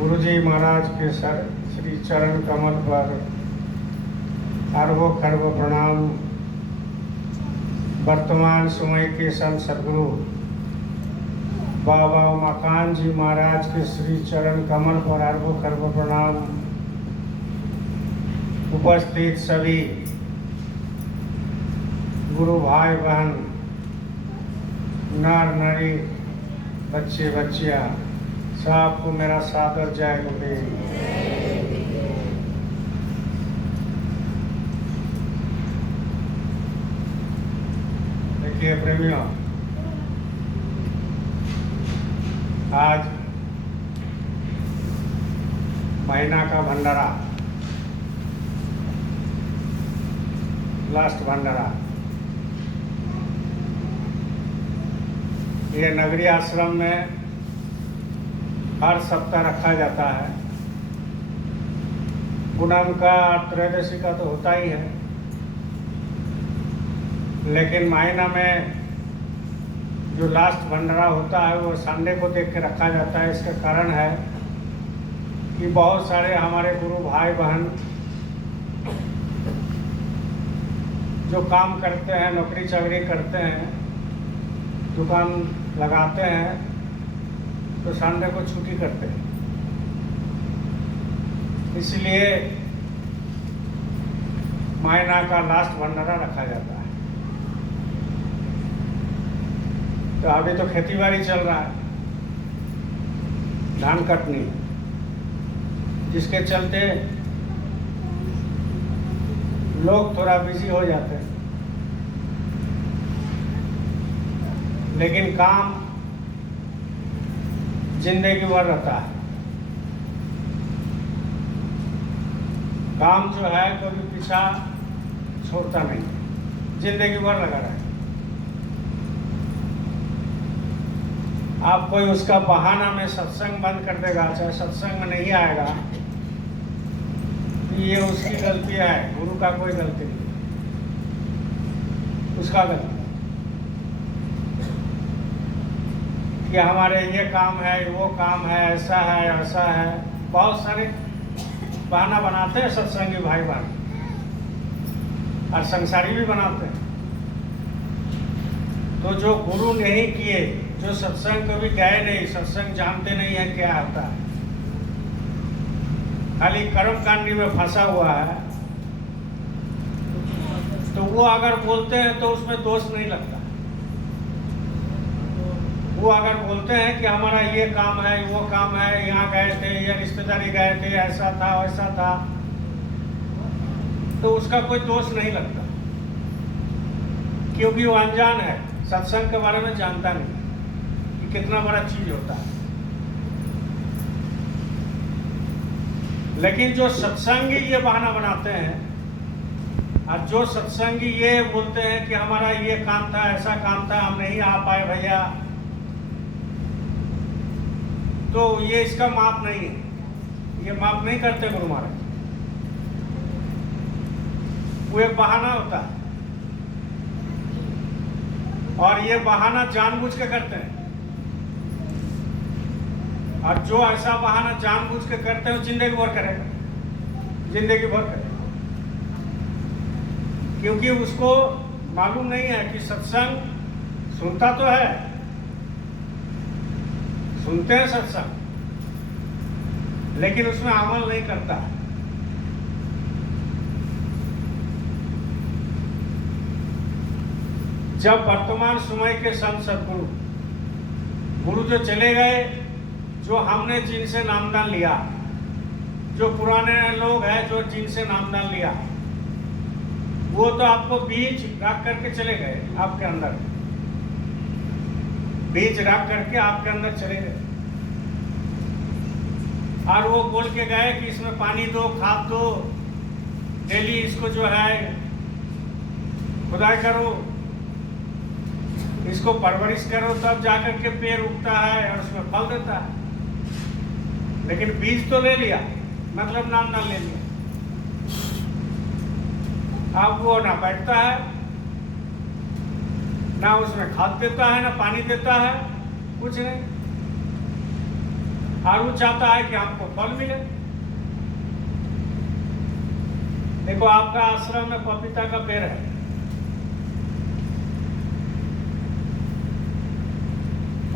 गुरुजी महाराज के सर श्री चरण कमल पर अरबों खरबों प्रणाम। वर्तमान समय के संत सदगुरु बाबा उमाकांत जी महाराज के श्री चरण कमल पर अरबों खरबों प्रणाम। उपस्थित सभी गुरु भाई बहन, नर नारी, बच्चे बच्चियाँ, सबको मेरा सादर जय गुरुदेव। देखिए प्रेमियों, आज महीना का भंडारा, लास्ट भंडारा, ये नगरी आश्रम में हर सप्ताह रखा जाता है। पूनम का, त्रयोदशी का तो होता ही है, लेकिन महीना में जो लास्ट भंडारा होता है वो संडे को देख के रखा जाता है। इसका कारण है कि बहुत सारे हमारे गुरु भाई बहन जो काम करते हैं, नौकरी चाकरी करते हैं, दुकान लगाते हैं, तो संडे को छुट्टी करते हैं। इसलिए महीना का लास्ट भंडारा रखा जाता है। तो अभी तो खेती बाड़ी चल रहा है, धान कटनी, जिसके चलते लोग थोड़ा बिजी हो जाते हैं, लेकिन काम जिंदगी भर रहता है। काम जो है कभी पीछा छोड़ता नहीं, जिंदगी भर लगा रहा है। आप कोई उसका बहाना में सत्संग बंद कर देगा, चाहे सत्संग में नहीं आएगा, तो ये उसकी गलती है, गुरु का कोई गलती नहीं, उसका गलती कि हमारे ये काम है, वो काम है, ऐसा है, ऐसा है। बहुत सारे बहाना बनाते हैं सत्संगी भाई बहन, और संसारी भी बनाते हैं। तो जो गुरु नहीं किए, जो सत्संग कभी गए नहीं, सत्संग जानते नहीं है क्या आता है, खाली कर्म कांडी में फंसा हुआ है, तो वो अगर बोलते हैं तो उसमें दोष नहीं लगता। वो अगर बोलते हैं कि हमारा ये काम है, वो काम है, यहाँ गए थे, ये रिश्तेदारी गए थे, ऐसा था, वैसा था, तो उसका कोई दोष नहीं लगता, क्योंकि वो अनजान है, सत्संग के बारे में जानता नहीं कि कितना बड़ा चीज होता है। लेकिन जो सत्संगी ये बहाना बनाते हैं, और जो सत्संगी ये बोलते हैं कि हमारा ये काम था, ऐसा काम था, हम नहीं आ पाए भैया, तो ये इसका माप नहीं है, ये माप नहीं करते गुरु महाराज। वो एक बहाना होता है, और ये बहाना जानबूझ के करते हैं। और जो ऐसा बहाना जानबूझ के करते हैं, जिंदगी भर करेगा, जिंदगी भर करेगा, क्योंकि उसको मालूम नहीं है कि सत्संग सुनता तो है, सुनते हैं सत्संग, लेकिन उसमें अमल नहीं करता। जब वर्तमान समय के संत सदगुरु, गुरु जो चले गए, जो हमने जिनसे नामदान लिया, जो पुराने लोग हैं जो जिनसे नामदान लिया, वो तो आपको बीज रख करके चले गए, आपके अंदर बीज रख करके आपके अंदर चले गए, और वो बोल के गए कि इसमें पानी दो, खाद दो, डेली इसको जो है खुदाई करो, इसको परवरिश करो, तब जाकर के पेड़ उगता है और उसमें फल देता है। लेकिन बीज तो ले लिया, मतलब नाम ना ले लिया। अब वो ना बैठता है, ना उसमें खाद देता है, ना पानी देता है, कुछ नहीं। और वो चाहता है कि हमको फल मिले। देखो, आपका आश्रम में पपीता का पेड़ है,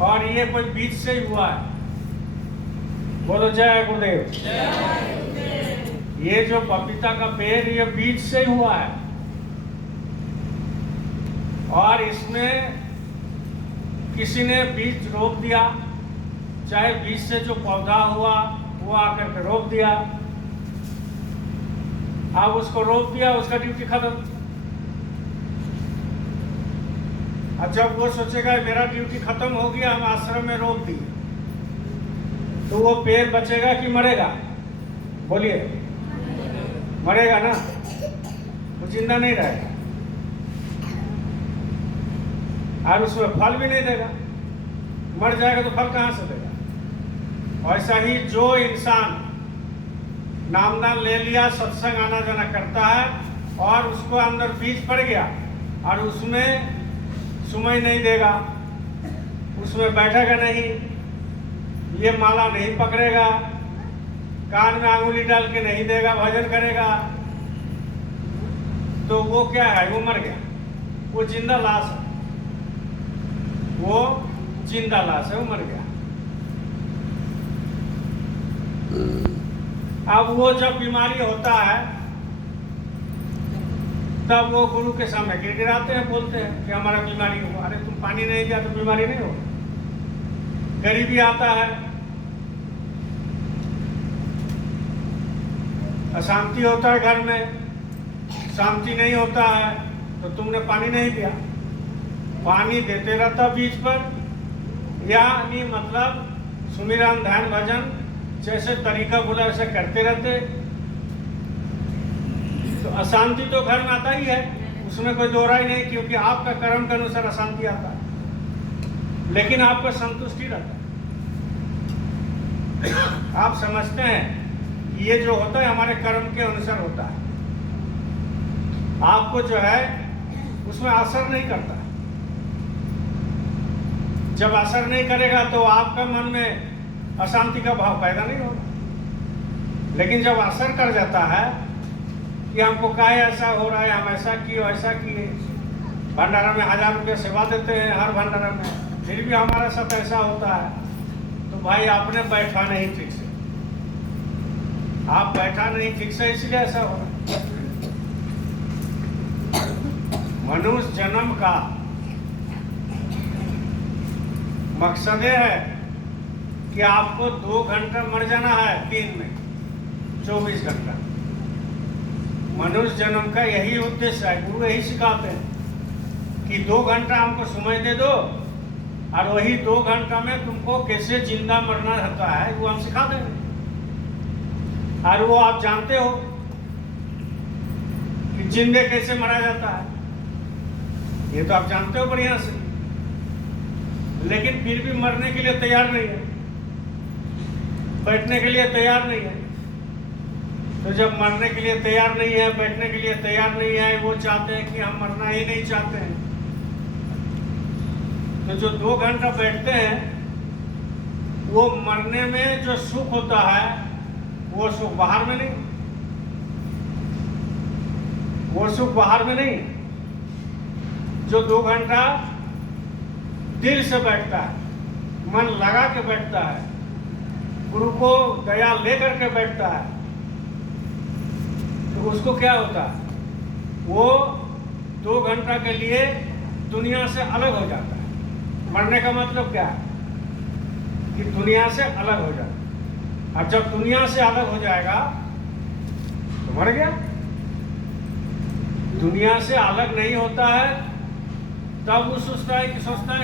और ये कोई बीज से ही हुआ है। बोलो जय गुरुदेव। ये जो पपीता का पेड़, ये बीज से ही हुआ है, और इसमें किसी ने बीज रोप दिया, चाहे बीज से जो पौधा हुआ वो आकर के रोप दिया। अब उसको रोप दिया, उसका ड्यूटी खत्म। अब जब वो सोचेगा मेरा ड्यूटी खत्म हो गया, हम आश्रम में रोप दिए, तो वो पेड़ बचेगा कि मरेगा? बोलिए, मरेगा ना, वो जिंदा नहीं रहेगा, और उसमें फल भी नहीं देगा। मर जाएगा तो फल कहाँ से देगा? ऐसा ही जो इंसान नामदान ले लिया, सत्संग आना जाना करता है, और उसको अंदर बीज पड़ गया, और उसमें सुमय नहीं देगा, उसमें बैठेगा नहीं, ये माला नहीं पकड़ेगा, कान में अंगुली डाल के नहीं देगा, भजन करेगा, तो वो क्या है? वो मर गया, वो जिंदा लाश है, वो जिंदा लाश है, वो मर गया। अब वो जब बीमारी होता है, तब वो गुरु के सामने गिड़गिड़ाते हैं, बोलते हैं कि हमारा बीमारी हुआ। अरे तुम पानी नहीं दिया तो बीमारी नहीं हो। गरीबी आता है, अशांति होता है घर में, शांति नहीं होता है, तो तुमने पानी नहीं दिया। पानी देते रहता बीज पर, यानी मतलब सुमिरन ध्यान भजन जैसे तरीका बोला वैसे करते रहते, तो अशांति तो घर में आता ही है, उसमें कोई दो राय नहीं, क्योंकि आपका कर्म के अनुसार अशांति आता है, लेकिन आपको संतुष्टि रहता है। आप समझते हैं ये जो होता है हमारे कर्म के अनुसार होता है, आपको जो है उसमें असर नहीं करता। जब असर नहीं करेगा तो आपका मन में अशांति का भाव पैदा नहीं होगा, लेकिन जब असर कर जाता है कि हमको काय ऐसा हो रहा है, हम ऐसा किए वैसा किए, भंडारा में 1000 रुपये सेवा देते हैं हर भंडारा में, फिर भी हमारा साथ ऐसा होता है, तो भाई आपने बैठा नहीं ठीक से, आप बैठा नहीं ठीक से, इसलिए ऐसा हो रहा है। मनुष्य जन्म का मकसद है कि आपको 2 घंटा मर जाना है दिन में, 24 घंटा। मनुष्य जन्म का यही उद्देश्य है। गुरु यही सिखाते हैं कि 2 घंटा हमको समय दे दो, और वही 2 घंटा में तुमको कैसे जिंदा मरना रहता है वो हम सिखा देंगे। और वो आप जानते हो कि जिंदे कैसे मरा जाता है, ये तो आप जानते हो बढ़िया से, लेकिन फिर भी मरने के लिए तैयार नहीं है, बैठने के लिए तैयार नहीं है। तो जब मरने के लिए तैयार नहीं है, बैठने के लिए तैयार नहीं है, वो चाहते हैं कि हम मरना ही नहीं चाहते हैं, तो जो 2 घंटा बैठते हैं, वो मरने में जो सुख होता है वो सुख बाहर में नहीं, वो सुख बाहर में नहीं। जो 2 घंटा दिल से बैठता है, मन लगा के बैठता है, गुरु को दया लेकर के बैठता है, तो उसको क्या होता है? वो 2 घंटा के लिए दुनिया से अलग हो जाता है। मरने का मतलब क्या है? कि दुनिया से अलग हो जाता है। और जब दुनिया से अलग हो जाएगा तो मर गया। दुनिया से अलग नहीं होता है तब वो सोचता है कि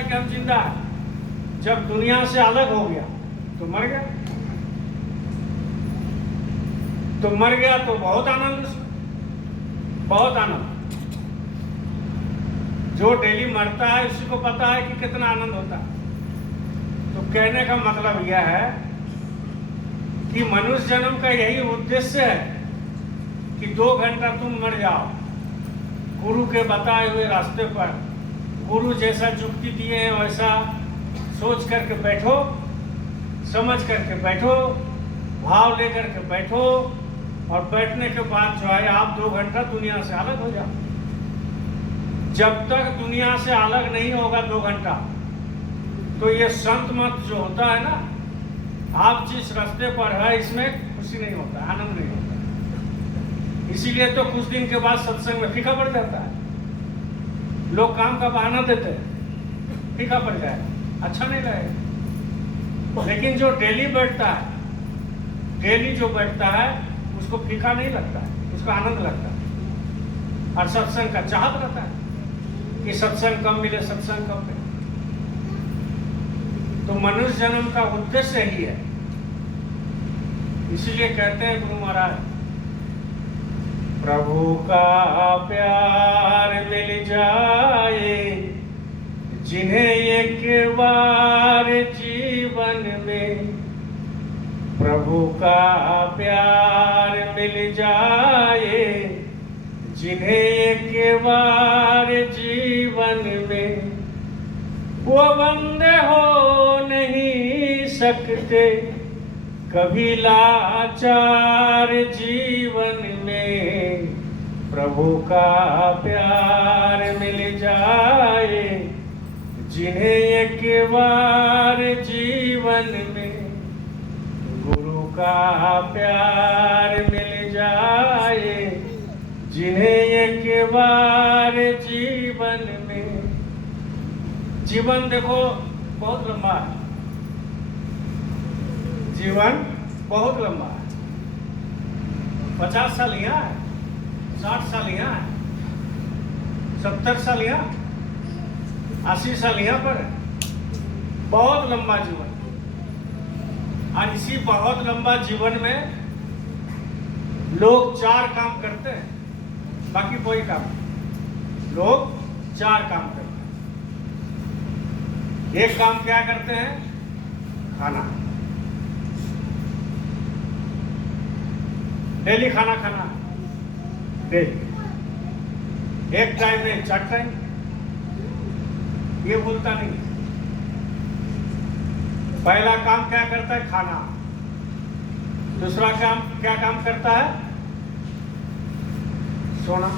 हम जिंदा है। जब दुनिया से अलग हो गया तो मर गया। तो मर गया तो बहुत आनंद, बहुत आनंद। जो डेली मरता है उसी को पता है कि कितना आनंद होता है। तो कहने का मतलब यह है कि मनुष्य जन्म का यही उद्देश्य है कि 2 घंटा तुम मर जाओ गुरु के बताए हुए रास्ते पर। गुरु जैसा जुक्ति दिए हैं वैसा सोच करके बैठो, समझ करके बैठो, भाव लेकर के बैठो, और बैठने के बाद जो है आप 2 घंटा दुनिया से अलग हो जाओ। जब तक दुनिया से अलग नहीं होगा 2 घंटा, तो ये संत मत जो होता है ना, आप जिस रास्ते पर है इसमें खुशी नहीं होता, आनंद नहीं होता। इसीलिए तो कुछ दिन के बाद सत्संग में फीका पड़ जाता है। लोग काम का बहाना देते हैं, फीका पड़ जाएगा, अच्छा नहीं लगेगा। लेकिन जो डेली बैठता है, डेली जो बैठता है, उसको फीका नहीं लगता है, उसको आनंद लगता है, और सत्संग का चाहत रहता है कि सत्संग कब मिले, सत्संग कब मिले। तो मनुष्य जन्म का उद्देश्य ही है। इसीलिए कहते हैं गुरु महाराज, प्रभु का प्यार मिल जाए जिन्हें एक बार जीवन में, प्रभु का प्यार मिल जाए जिन्हें एक बार जीवन में, वो बंदे हो नहीं सकते कभी लाचार जीवन में। प्रभु का प्यार मिल जाए जिन्हें एक बार जीवन में, गुरु का प्यार मिल जाए जिन्हें एक बार जीवन में। जीवन देखो बहुत लंबा है, जीवन बहुत लंबा है। 50 साल यहाँ है, 60 साल यहाँ है, 70 साल यहाँ, 80 साल यहाँ पर है। बहुत लंबा जीवन। और इसी बहुत लंबा जीवन में लोग 4 काम करते हैं, बाकी कोई काम नहीं। लोग 4 काम करते हैं। एक काम क्या करते हैं? खाना, डेली खाना खाना, डेली, एक टाइम में 4 टाइम, ये भूलता नहीं। पहला काम क्या करता है? खाना। दूसरा काम क्या काम करता है? सोना।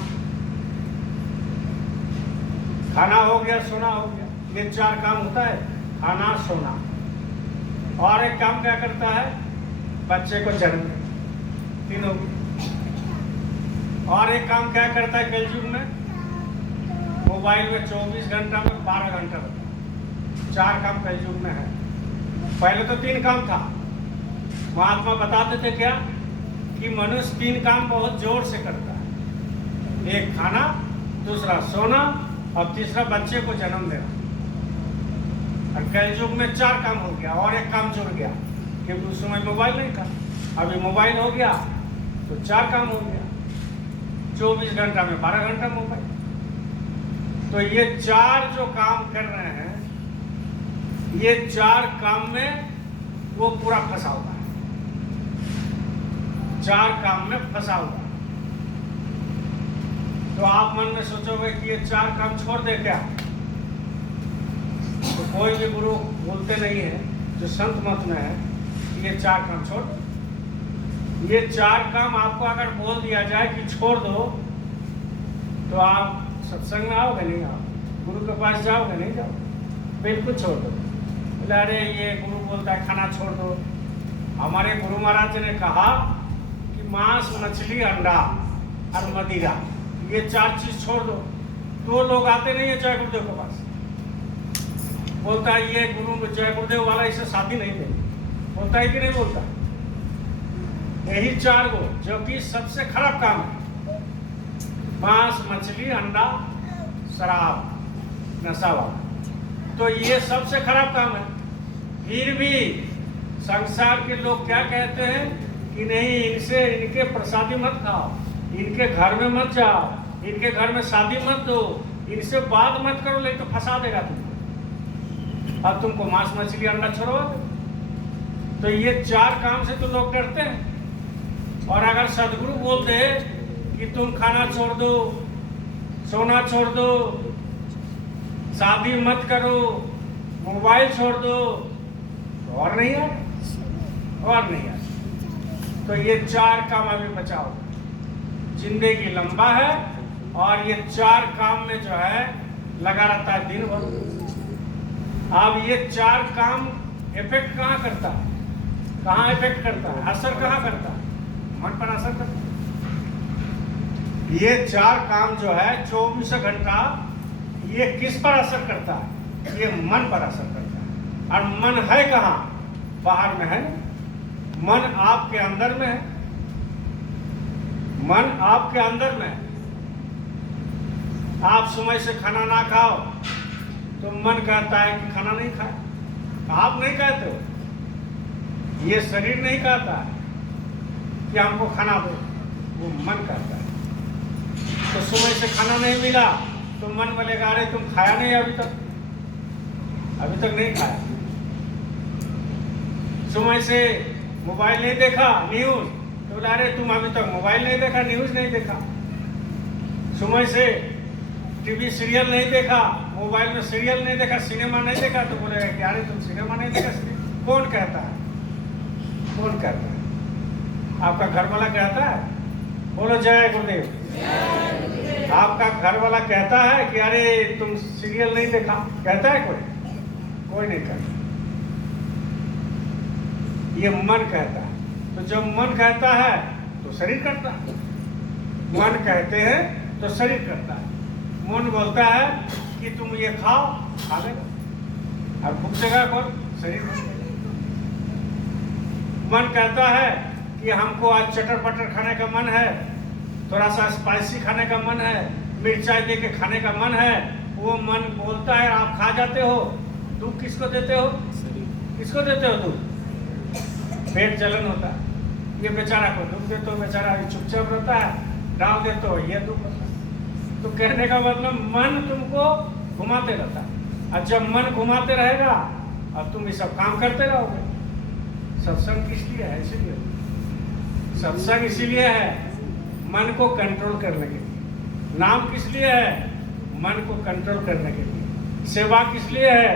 खाना हो गया, सोना हो गया, ये 4 काम होता है, खाना, सोना। और एक काम क्या करता है? बच्चे को जन्म देना, 3 हो गए। और एक काम क्या करता है कलयुग में? मोबाइल में 24 घंटा में 12 घंटा रहता है। 4 काम कलयुग में है। पहले तो 3 काम था। महात्मा बताते थे क्या कि मनुष्य 3 काम बहुत जोर से करता है। एक खाना, दूसरा सोना, और तीसरा बच्चे को जन्म देना। और कलयुग में 4 काम हो गया, और एक काम जुड़ गया, क्योंकि उस समय मोबाइल नहीं था। अभी मोबाइल हो गया तो 4 काम हो गया। 24 घंटा में 12 घंटा मोबाइल। तो ये 4 जो काम कर रहे हैं, ये 4 काम में वो पूरा फंसा हुआ है। 4 काम में फंसा हुआ है। तो आप मन में सोचोगे कि ये 4 काम छोड़ दे क्या? तो कोई भी गुरु बोलते नहीं है जो संत मत में है कि ये 4 काम छोड़ दो। ये 4 काम आपको अगर बोल दिया जाए कि छोड़ दो, तो आप सत्संग में आओगे? नहीं आओगे। गुरु के पास जाओगे? नहीं जाओगे। बिल्कुल छोड़ दो। बोले अरे ये गुरु बोलता है खाना छोड़ दो। हमारे गुरु महाराज जी ने कहा कि मांस, मछली, अंडा और मदिरा, ये 4 चीज छोड़ दो। तो लोग आते नहीं है जय गुरुदेव के पास। बोलता है ये गुरु जय गुरुदेव वाला इसे शादी नहीं दे। बोलता है कि नहीं बोलता? यही 4 गो जो कि सबसे खराब काम है। मांस, मछली, अंडा, शराब, नशा वाला, तो ये सबसे खराब काम है। फिर भी संसार के लोग क्या कहते हैं कि नहीं, इनसे इनके प्रसादी मत खाओ, इनके घर में मत जाओ, इनके घर में शादी मत दो, इनसे बात मत करो, नहीं तो फंसा देगा तुमको, अब तुमको मांस, मछली, अंडा छोड़वा दो। तो ये 4 काम से तो लोग डरते हैं। और अगर सदगुरु बोल दे कि तुम खाना छोड़ दो, सोना छोड़ दो, शादी मत करो, मोबाइल छोड़ दो, तो और नहीं है, और नहीं आती। तो ये 4 काम अभी बचाओ। जिंदगी लंबा है और ये 4 काम में जो है लगा रहता है दिन भर। अब ये 4 काम इफेक्ट कहाँ करता है, कहाँ इफेक्ट करता है, असर कहाँ करता है? मन पर असर करता है। ये 4 काम जो है 24 घंटा ये किस पर असर करता है? ये मन पर असर करता है। और मन है कहाँ? बाहर में है। मन आपके अंदर में है। मन आपके अंदर में है। आप समय से खाना ना खाओ तो मन कहता है कि खाना नहीं खाए। आप नहीं कहते हो, ये शरीर नहीं कहता है कि हमको खाना दो, वो मन कहता है। तो समय से खाना नहीं मिला तो मन बोलेगा अरे तुम खाया नहीं अभी तक नहीं खाया। समय से मोबाइल नहीं देखा, न्यूज, तो बोला अरे तुम अभी तक मोबाइल नहीं देखा, न्यूज नहीं देखा। समय से टीवी सीरियल नहीं देखा, मोबाइल में सीरियल नहीं देखा, सिनेमा नहीं देखा, तो बोलेगा कि अरे तुम सिनेमा नहीं देखा। कौन कहता है? कौन कहता है? आपका घर वाला कहता है? बोलो जय गुरुदेव। आपका घर वाला कहता है कि अरे तुम सीरियल नहीं देखा? कहता है कोई? कोई नहीं कहता। ये मन कहता है। तो जब मन कहता है तो शरीर करता है। मन कहते हैं तो शरीर करता है। मन बोलता है कि तुम ये खाओ, खा लेगा, और भूख लगा कौन? शरीर भूख। मन कहता है कि हमको आज चटर पटर खाने का मन है, थोड़ा सा स्पाइसी खाने का मन है, मिर्चाई दे के खाने का मन है। वो मन बोलता है, आप खा जाते हो। दूध किसको देते हो? किसको देते हो दूध? पेट जलन होता है, ये बेचारा को दूध देते हो, बेचारा चुपचाप रहता है, डाल देते हो, ये दुख होता है। तो कहने का मतलब मन तुमको घुमाते रहता है। और जब मन घुमाते रहेगा और तुम ये सब काम करते रहोगे। सत्संग किस लिए है? इसीलिए सत्संग इसीलिए है, मन को कंट्रोल करने के लिए। नाम किस लिए है? मन को कंट्रोल करने के लिए। सेवा किस लिए है?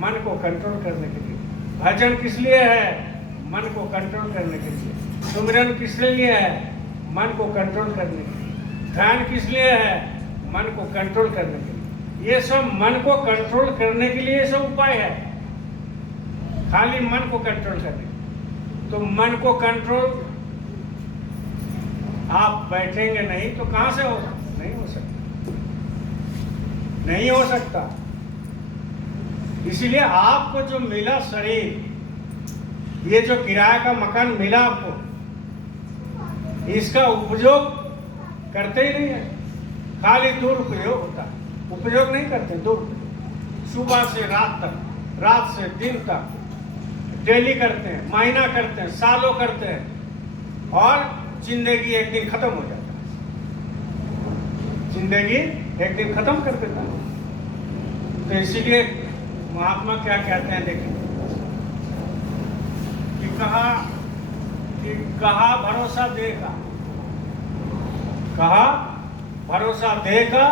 मन को कंट्रोल करने के लिए। भजन किस लिए है? मन को कंट्रोल करने के लिए। सुमिरन किस लिए है? मन को कंट्रोल करने के लिए। ध्यान किस लिए है? मन को कंट्रोल करने के लिए। ये सब मन को कंट्रोल करने के लिए सब उपाय है, खाली मन को कंट्रोल करने। तो मन को कंट्रोल आप बैठेंगे नहीं तो कहां से होगा? नहीं हो सकता, नहीं हो सकता। इसीलिए आपको जो मिला शरीर, ये जो किराए का मकान मिला आपको, इसका उपयोग करते ही नहीं है, खाली दुरुपयोग होता है। उपयोग नहीं करते, दुरुपयोग। सुबह से रात तक, रात से दिन तक, डेली करते हैं, महीना करते हैं, सालों करते हैं, और जिंदगी एक दिन खत्म हो जाता है। जिंदगी एक दिन खत्म कर देता है। तो इसीलिए महात्मा क्या कहते हैं, देखिए कि कहा भरोसा देगा, कहा भरोसा देगा,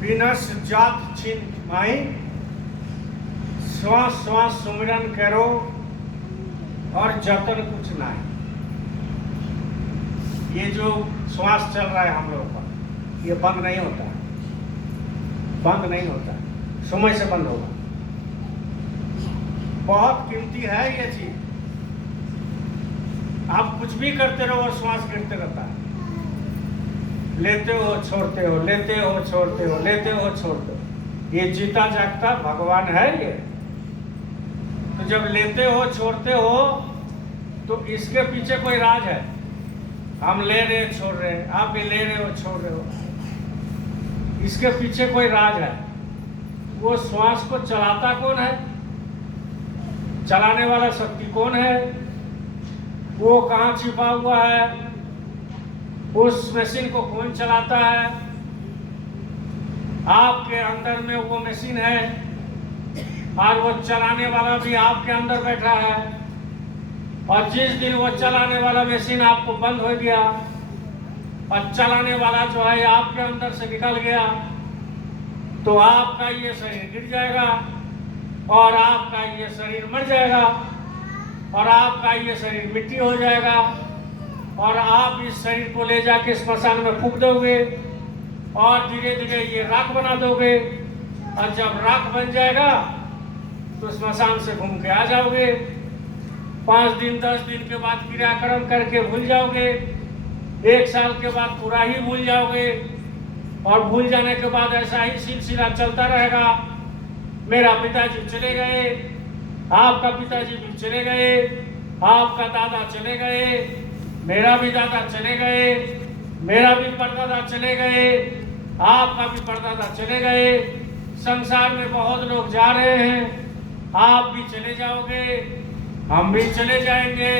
बिनस जात छिन माई, श्वास श्वास सुमिरन करो और जतन कुछ नहीं। ये जो श्वास चल रहा है हम लोगों का, ये बंद नहीं होता, बंद नहीं होता, समय से बंद होगा। बहुत कीमती है ये चीज। आप कुछ भी करते रहो, श्वास गिरते रहता है। लेते हो छोड़ते हो, लेते हो छोड़ते हो, लेते हो छोड़ते हो। ये जीता जागता भगवान है ये। तो जब लेते हो छोड़ते हो तो इसके पीछे कोई राज है। हम ले रहे छोड़ रहे हैं, आप भी ले रहे हो छोड़ रहे हो, इसके पीछे कोई राज है। वो श्वास को चलाता कौन है? चलाने वाला शक्ति कौन है? वो कहाँ छिपा हुआ है? उस मशीन को कौन चलाता है? आपके अंदर में वो मशीन है, और वो चलाने वाला भी आपके अंदर बैठा है। और जिस दिन वो चलाने वाला मशीन आपको बंद हो गया और चलाने वाला जो है आपके अंदर से निकल गया, तो आपका ये शरीर गिर जाएगा और आपका ये शरीर मर जाएगा। और आपका ये शरीर मिट्टी हो जाएगा और आप इस शरीर को ले जाके स्मशान में फूंक दोगे और धीरे धीरे ये राख बना दोगे। और जब राख बन जाएगा तो स्मशान से घूम के आ जाओगे। 5 दिन 10 दिन के बाद क्रियाक्रम करके भूल जाओगे। 1 साल के बाद पूरा ही भूल जाओगे और भूल जाने के बाद ऐसा ही सिलसिला चलता रहेगा। मेरा पिताजी चले गए, आपका पिताजी भी चले गए, आपका दादा चले गए, मेरा भी दादा चले गए, मेरा भी परदादा चले गए, आपका भी परदादा चले गए। संसार में बहुत लोग जा रहे हैं, आप भी चले जाओगे, हम भी चले जाएंगे।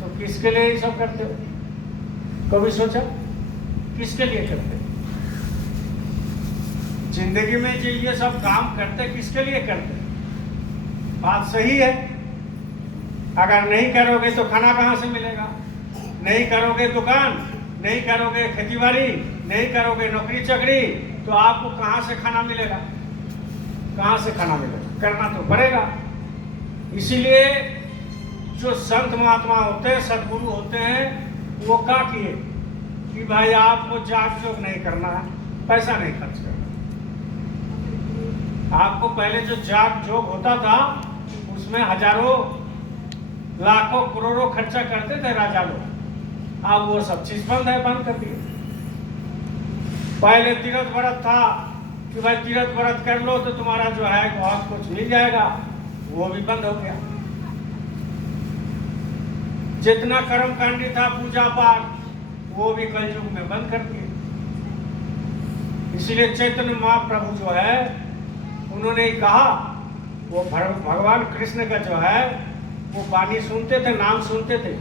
तो किसके लिए ये सब करते हो? कभी सोचा किसके लिए करते? जिंदगी में जो ये सब काम करते किसके लिए करते? बात सही है। अगर नहीं करोगे तो खाना कहाँ से मिलेगा? नहीं करोगे दुकान, नहीं करोगे खेतीबाड़ी, नहीं करोगे नौकरी चाकरी, तो आपको कहाँ से खाना मिलेगा? कहाँ से खाना मिलेगा? करना तो पड़ेगा। इसीलिए जो संत महात्मा होते हैं, सदगुरु होते हैं, वो क्या किए कि भाई आपको जाग जोग नहीं करना है, पैसा नहीं खर्च करना। आपको पहले जो जाग जोग होता था उसमें हजारों लाखों करोड़ों खर्चा करते थे राजा लोग। अब वो सब चीज बंद है, बंद कर दिए। पहले तीरथ व्रत था कि भाई तीरथ व्रत कर लो तो तुम्हारा जो है बहुत कुछ मिल जाएगा, वो भी बंद हो गया। जितना कर्मकांडी था पूजा पाठ, वो भी कलयुग में बंद कर दिए। इसीलिए चैतन्य महाप्रभु जो है उन्होंने कहा, वो भगवान कृष्ण का जो है वो वाणी सुनते थे, नाम सुनते थे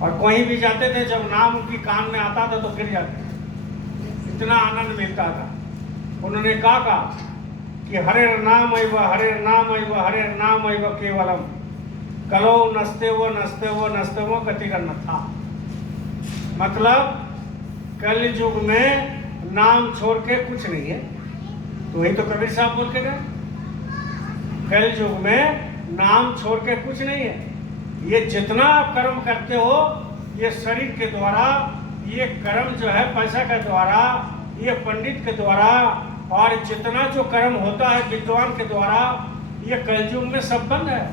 और कहीं भी जाते थे, जब नाम उनकी कान में आता था तो गिर जाते थे, इतना आनंद मिलता था। उन्होंने कहा कि हरे नाम ऐव हरे नाम ऐव हरे नाम ऐव केवलम कलो नस्ते वो कतिरन्न था। मतलब कल युग में नाम छोड़ के कुछ नहीं है। तो वही तो कबीर साहब बोल के गए, कल युग में नाम छोड़ के कुछ नहीं है। ये जितना आप कर्म करते हो, ये शरीर के द्वारा, ये कर्म जो है पैसा के द्वारा, ये पंडित के द्वारा, और जितना जो कर्म होता है विद्वान के द्वारा, ये कलयुग में सब बंद है।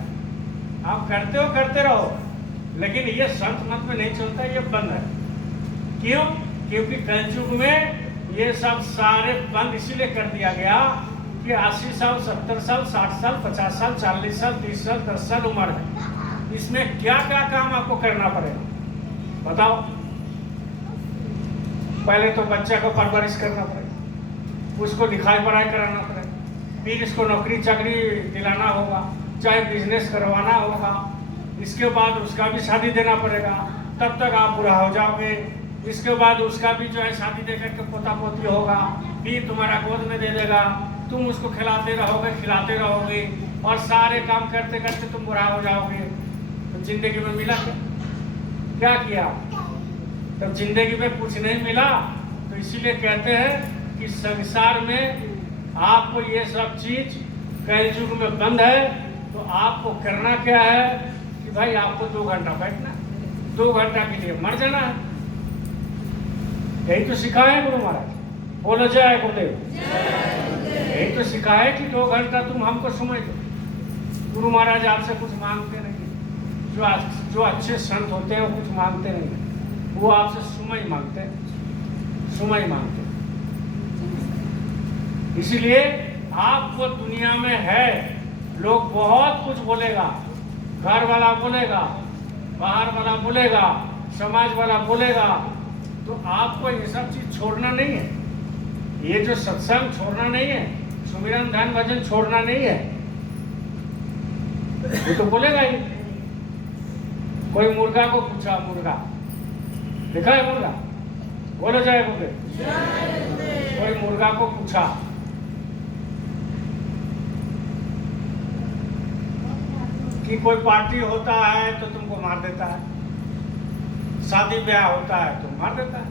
आप करते हो, करते रहो, लेकिन ये संत मत में नहीं चलता, ये बंद है। क्यों? क्योंकि कलयुग में ये सब सारे बंद इसीलिए कर दिया गया कि 80 साल 70 साल 60 साल 50 साल 40 साल 30 साल 10 साल उम्र है। इसमें क्या क्या काम आपको करना पड़ेगा बताओ? पहले तो बच्चा को परवरिश करना पड़ेगा, उसको लिखाई पढ़ाई कराना पड़ेगा, फिर इसको नौकरी चाकरी दिलाना होगा, चाहे बिजनेस करवाना होगा, इसके बाद उसका भी शादी देना पड़ेगा, तब तक आप बुरा हो जाओगे। इसके बाद उसका भी जो है शादी दे करके पोता पोती होगा, फिर तुम्हारा गोद में दे देगा, तुम उसको खिलाते रहोगे खिलाते रहोगे और सारे काम करते करते तुम बुरा हो जाओगे। तो जिंदगी में मिला क्या किया? तब जिंदगी में कुछ नहीं मिला। तो इसीलिए कहते हैं कि संसार में आपको ये सब चीज कलयुग में बंद है। तो आपको करना क्या है कि भाई आपको 2 घंटा बैठना, 2 घंटा के लिए मर जाना है। यही तो सिखाए गुरु महाराज। बोलो जय गुरुदेव। यही तो सिखाए कि 2 घंटा तुम हमको समय दो। गुरु महाराज आपसे कुछ मांगते नहीं। जो अच्छे संत होते हैं वो कुछ मांगते नहीं, वो आपसे समय मांगते हैं, समय मांगते हैं। इसीलिए आपको दुनिया में है, लोग बहुत कुछ बोलेगा, घर वाला बोलेगा, बाहर वाला बोलेगा, समाज वाला बोलेगा, तो आपको ये सब चीज छोड़ना नहीं है। ये जो सत्संग छोड़ना नहीं है, सुमिरन ध्यान भजन छोड़ना नहीं है। वो तो बोलेगा ही। कोई मुर्गा को पूछा, मुर्गा देखा है मुर्गा? बोलो जय गुरुदेव। कोई मुर्गा को पूछा कि कोई पार्टी होता है तो तुमको मार देता है, शादी ब्याह होता है तो मार देता है,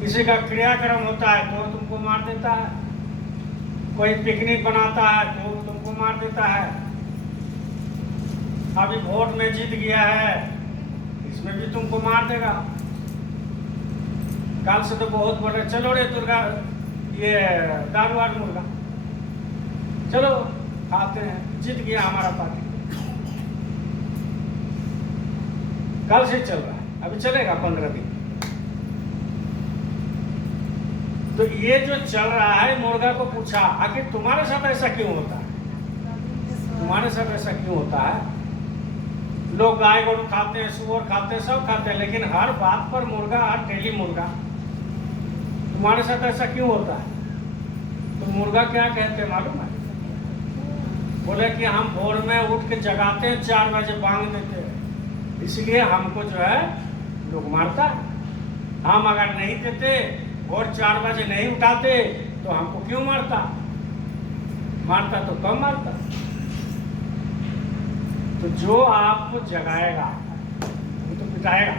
किसी का क्रियाक्रम होता है तो तुमको मार देता है, कोई पिकनिक बनाता है तो तुमको मार देता है। अभी वोट में जीत गया है, इसमें भी तुमको मार देगा। कल से तो बहुत बड़े, चलो रे दुर्गा, ये दारुआर मुर्गा, चलो खाते हैं, जीत गया हमारा पार्टी। कल से चल रहा है, अभी चलेगा 15 दिन। तो ये जो चल रहा है, मुर्गा को पूछा आखिर तुम्हारे साथ ऐसा क्यों होता है, तुम्हारे साथ ऐसा क्यों होता है? लोग गाय गोरू खाते हैं, सुअर खाते हैं, सब खाते हैं, लेकिन हर बात पर मुर्गा, हर डेली मुर्गा। तुम्हारे साथ ऐसा क्यों होता है? तो मुर्गा क्या कहते हैं मालूम है? बोले कि हम भोर में उठ के जगाते हैं, 4 बजे बांग देते हैं, इसलिए हमको जो है लोग मारता है। हम अगर नहीं देते और 4 बजे नहीं उठाते तो हमको क्यों मारता? मारता तो कम मारता। तो जो आपको जगाएगा वो तो पिटाएगा,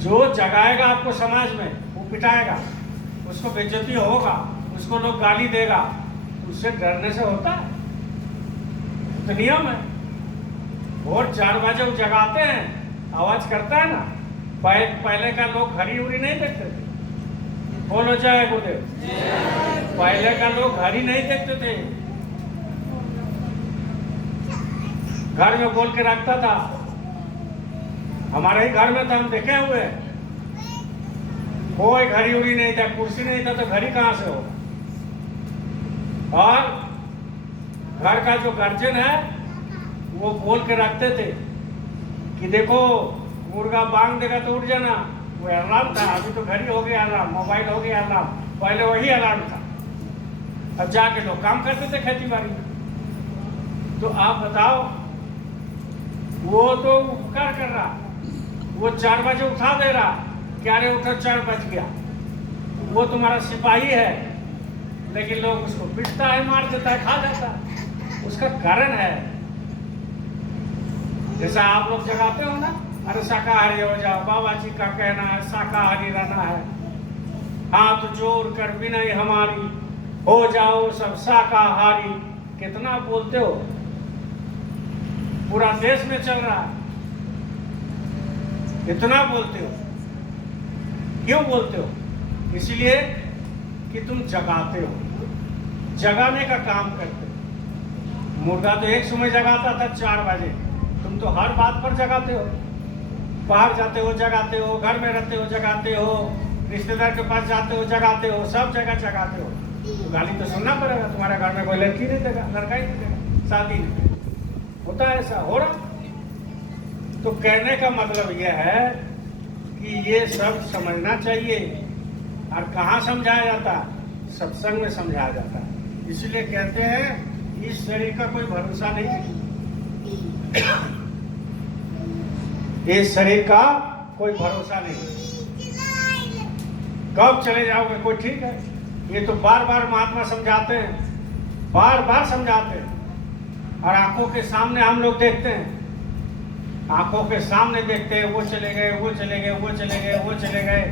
जो जगाएगा आपको समाज में वो पिटाएगा, उसको बेइज्जती होगा, उसको लोग गाली देगा, उससे डरने से होता है? तो नियम है। और 4 बजे वो जगाते हैं, आवाज करता है ना। पहले का लोग घड़ी उड़ी नहीं देखते थे, बोलो जय गुरुदेव। पहले का लोग घड़ी नहीं देखते थे, घर में बोल के रखता था। हमारे ही घर में था, हम देखे हुए। कोई घड़ी उड़ी नहीं था, कुर्सी नहीं था, तो घड़ी कहाँ से हो? और घर का जो गार्जियन है वो बोल के रखते थे कि देखो मुर्गा बांग देगा तो उठ जाना। वो अलार्म था, अभी तो घड़ी हो गया अलार्म, मोबाइल हो गया अलार्म, पहले वही अलार्म था। अब जाके लोग काम करते थे खेती बाड़ी में। तो आप बताओ, वो तो उपकार कर रहा, वो 4 बजे उठा दे रहा, क्या रे उठो 4 बज गया। वो तुम्हारा सिपाही है, लेकिन लोग उसको पीटता है, मार देता है, खा जाता है। उसका कारण है, जैसा आप लोग जगाते हो ना, अरे शाकाहारी हो जाओ, बाबा जी का कहना है शाकाहारी रहना है, हाथ जोड़ कर विनय हमारी, हो जाओ सब शाकाहारी। कितना बोलते हो, पूरा देश में चल रहा है, इतना बोलते हो। क्यों बोलते हो? इसलिए कि तुम जगाते हो, जगाने का काम करते हो। मुर्गा तो एक समय जगाता था 4 बजे, तुम तो हर बात पर जगाते हो। बाहर जाते हो जगाते हो, घर में रहते हो जगाते हो, रिश्तेदार के पास जाते हो जगाते हो, सब जगह जगाते हो। तो गाली तो सुनना पड़ेगा। तुम्हारे घर में कोई लड़की नहीं देगा, लड़का ही नहीं देगा, शादी नहीं देगा, होता है ऐसा, हो रहा। तो कहने का मतलब यह है कि ये सब समझना चाहिए। और कहाँ समझाया जाता है? सत्संग में समझाया जाता है। इसलिए कहते हैं इस शरीर का कोई भरोसा नहीं है, इस शरीर का कोई भरोसा नहीं, कब चले जाओगे कोई ठीक है। ये तो बार बार महात्मा समझाते हैं, बार बार समझाते हैं, और आंखों के सामने हम लोग देखते हैं, आंखों के सामने देखते हैं, वो चले गए, वो चले गए, वो चले गए, वो चले गए,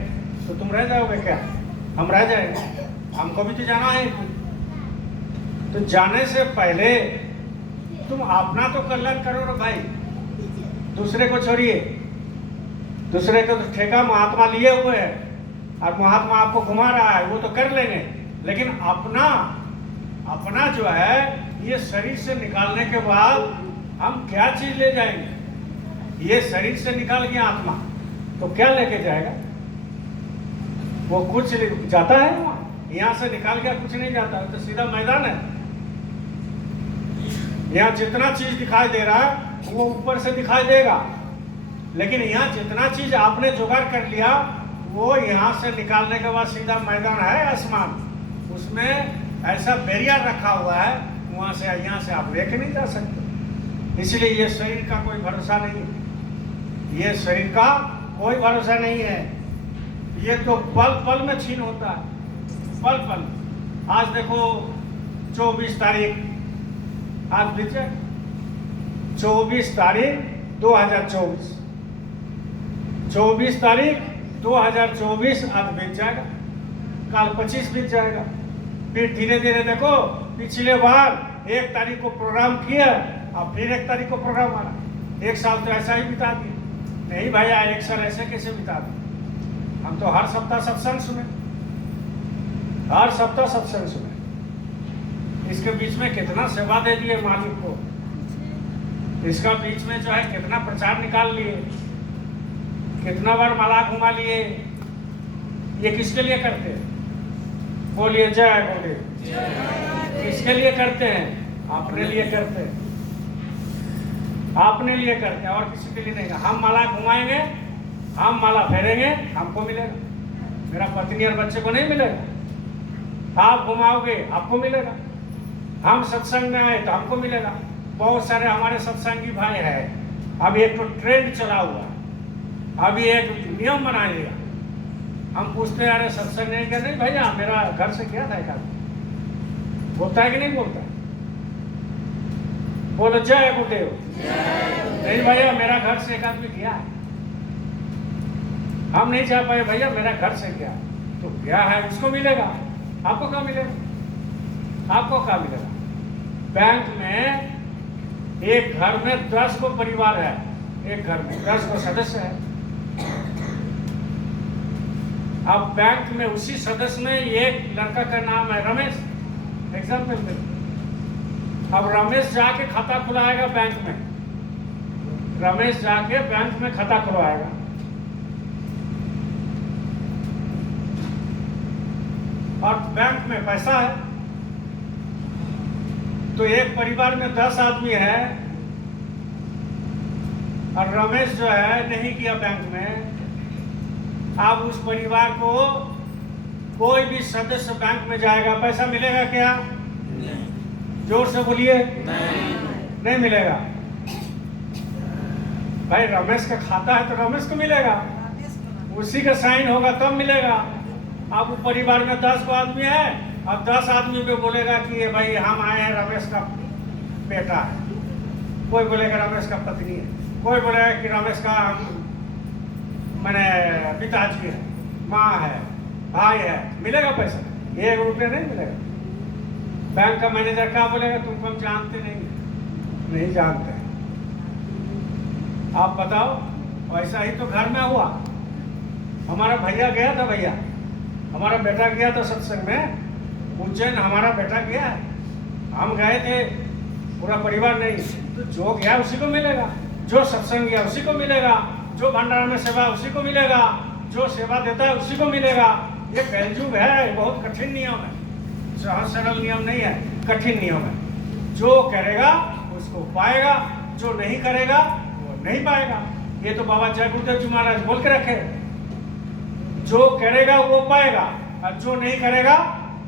तो तुम रह जाओगे क्या? हम रह जाएंगे, हमको भी तो जाना है। तो जाने से पहले तुम अपना तो कल्याण करो ना भाई, दूसरे को छोड़िए। दूसरे को तो ठेका महात्मा लिए हुए हैं, और महात्मा आपको घुमा रहा है, वो तो कर लेंगे, लेकिन अपना जो है, ये शरीर से निकालने के बाद हम क्या चीज ले जाएंगे? ये शरीर से निकाल गया आत्मा, तो क्या लेके जाएगा? वो कुछ जाता है वहां, यहाँ से निकाल गया कुछ नहीं जाता, तो सीधा मैदान है। यहाँ जितना चीज दिखाई दे रहा है वो ऊपर से दिखाई देगा, लेकिन यहाँ जितना चीज आपने जुगाड़ कर लिया वो यहाँ से निकालने के बाद सीधा मैदान है, आसमान, उसमें ऐसा बैरियर रखा हुआ है, वहां से यहाँ से आप लेके नहीं जा सकते। इसलिए ये शरीर का कोई भरोसा नहीं है, ये शरीर का कोई भरोसा नहीं है। ये तो पल पल में छीन होता है, पल पल। आज देखो 24 तारीख, आज बीते 24 तारीख 2024, 24 तारीख 2024 आज बीत जाएगा, कल 25 बीत जाएगा, फिर धीरे धीरे देखो पिछले बार 1 तारीख को प्रोग्राम किया और फिर 1 तारीख को प्रोग्राम आना, 1 साल तो ऐसा ही बिता दिए। नहीं भैया, 1 साल ऐसे कैसे बिता दिए? हम तो हर सप्ताह सत्संग सुने, हर सप्ताह सत्संग सुने। इसके बीच में कितना सेवा दे दिए मालिक को, इसका बीच में जो है कितना प्रचार निकाल लिए, कितना बार माला घुमा लिए। ये किसके लिए करते हैं? बोलिए जय बोलिए। किसके लिए करते हैं? अपने लिए करते हैं, अपने लिए करते हैं और किसी के लिए नहीं। हम माला घुमाएंगे, हम माला फेरेंगे, हमको मिलेगा, मेरा पत्नी और बच्चे को नहीं मिलेगा। आप घुमाओगे आपको मिलेगा, हम सत्संग में आए तो हमको मिलेगा। बहुत सारे हमारे सत्संगी भाई हैं, अभी एक तो ट्रेंड चला हुआ, अभी एक नियम बनाइएगा। हम पूछते हैं अरे सत्संग नहीं कर, नहीं भैया मेरा घर से क्या था, बोलता है कि नहीं बोलता? बोलो जय गुरुदेव। नहीं भैया मेरा घर से एक आदमी गया है, हम नहीं जा पाए भैया, मेरा घर से गया तो गया है, उसको मिलेगा। आपको क्या मिलेगा? आपको क्या मिलेगा? बैंक में एक घर में 10 को परिवार है, एक घर में 10 को सदस्य है। अब बैंक में उसी सदस्य में एक लड़का का नाम है रमेश, एग्जाम्पल में। अब रमेश जाके खाता खुलाएगा बैंक में, रमेश जाके बैंक में खाता खुलवाएगा। और बैंक में पैसा है, तो एक परिवार में 10 आदमी है और रमेश जो है नहीं किया बैंक में। अब उस परिवार को कोई भी सदस्य बैंक में जाएगा, पैसा मिलेगा क्या? जोर से बोलिए। नहीं मिलेगा। भाई रमेश का खाता है तो रमेश को मिलेगा, उसी का साइन होगा तब मिलेगा। अब वो परिवार में 10 को आदमी है, अब 10 आदमी को बोलेगा कि ये भाई हम आए हैं, रमेश का बेटा है, कोई बोलेगा रमेश का पत्नी है, कोई बोलेगा कि रमेश का मैंने पिताजी है, माँ है, भाई है। मिलेगा पैसा? 1 रुपया नहीं मिलेगा। बैंक का मैनेजर क्या बोलेगा? तुमको हम जानते नहीं जानते। आप बताओ, ऐसा ही तो घर में हुआ। हमारा भैया गया था, भैया हमारा बेटा गया था सत्संग में उज्जैन, हमारा बेटा गया है, हम गए थे पूरा परिवार नहीं। तो जो गया उसी को मिलेगा, जो सत्संग गया उसी को मिलेगा, जो भंडारा में सेवा उसी को मिलेगा, जो सेवा देता है उसी को मिलेगा। ये कलयुग है, बहुत कठिन नियम है, सहज सरल नियम नहीं है, कठिन नियम है। जो करेगा उसको पाएगा, जो नहीं करेगा वो नहीं पाएगा। ये तो बाबा जय गुरुदेव जी महाराज बोल के रखे, जो करेगा वो पाएगा और जो नहीं करेगा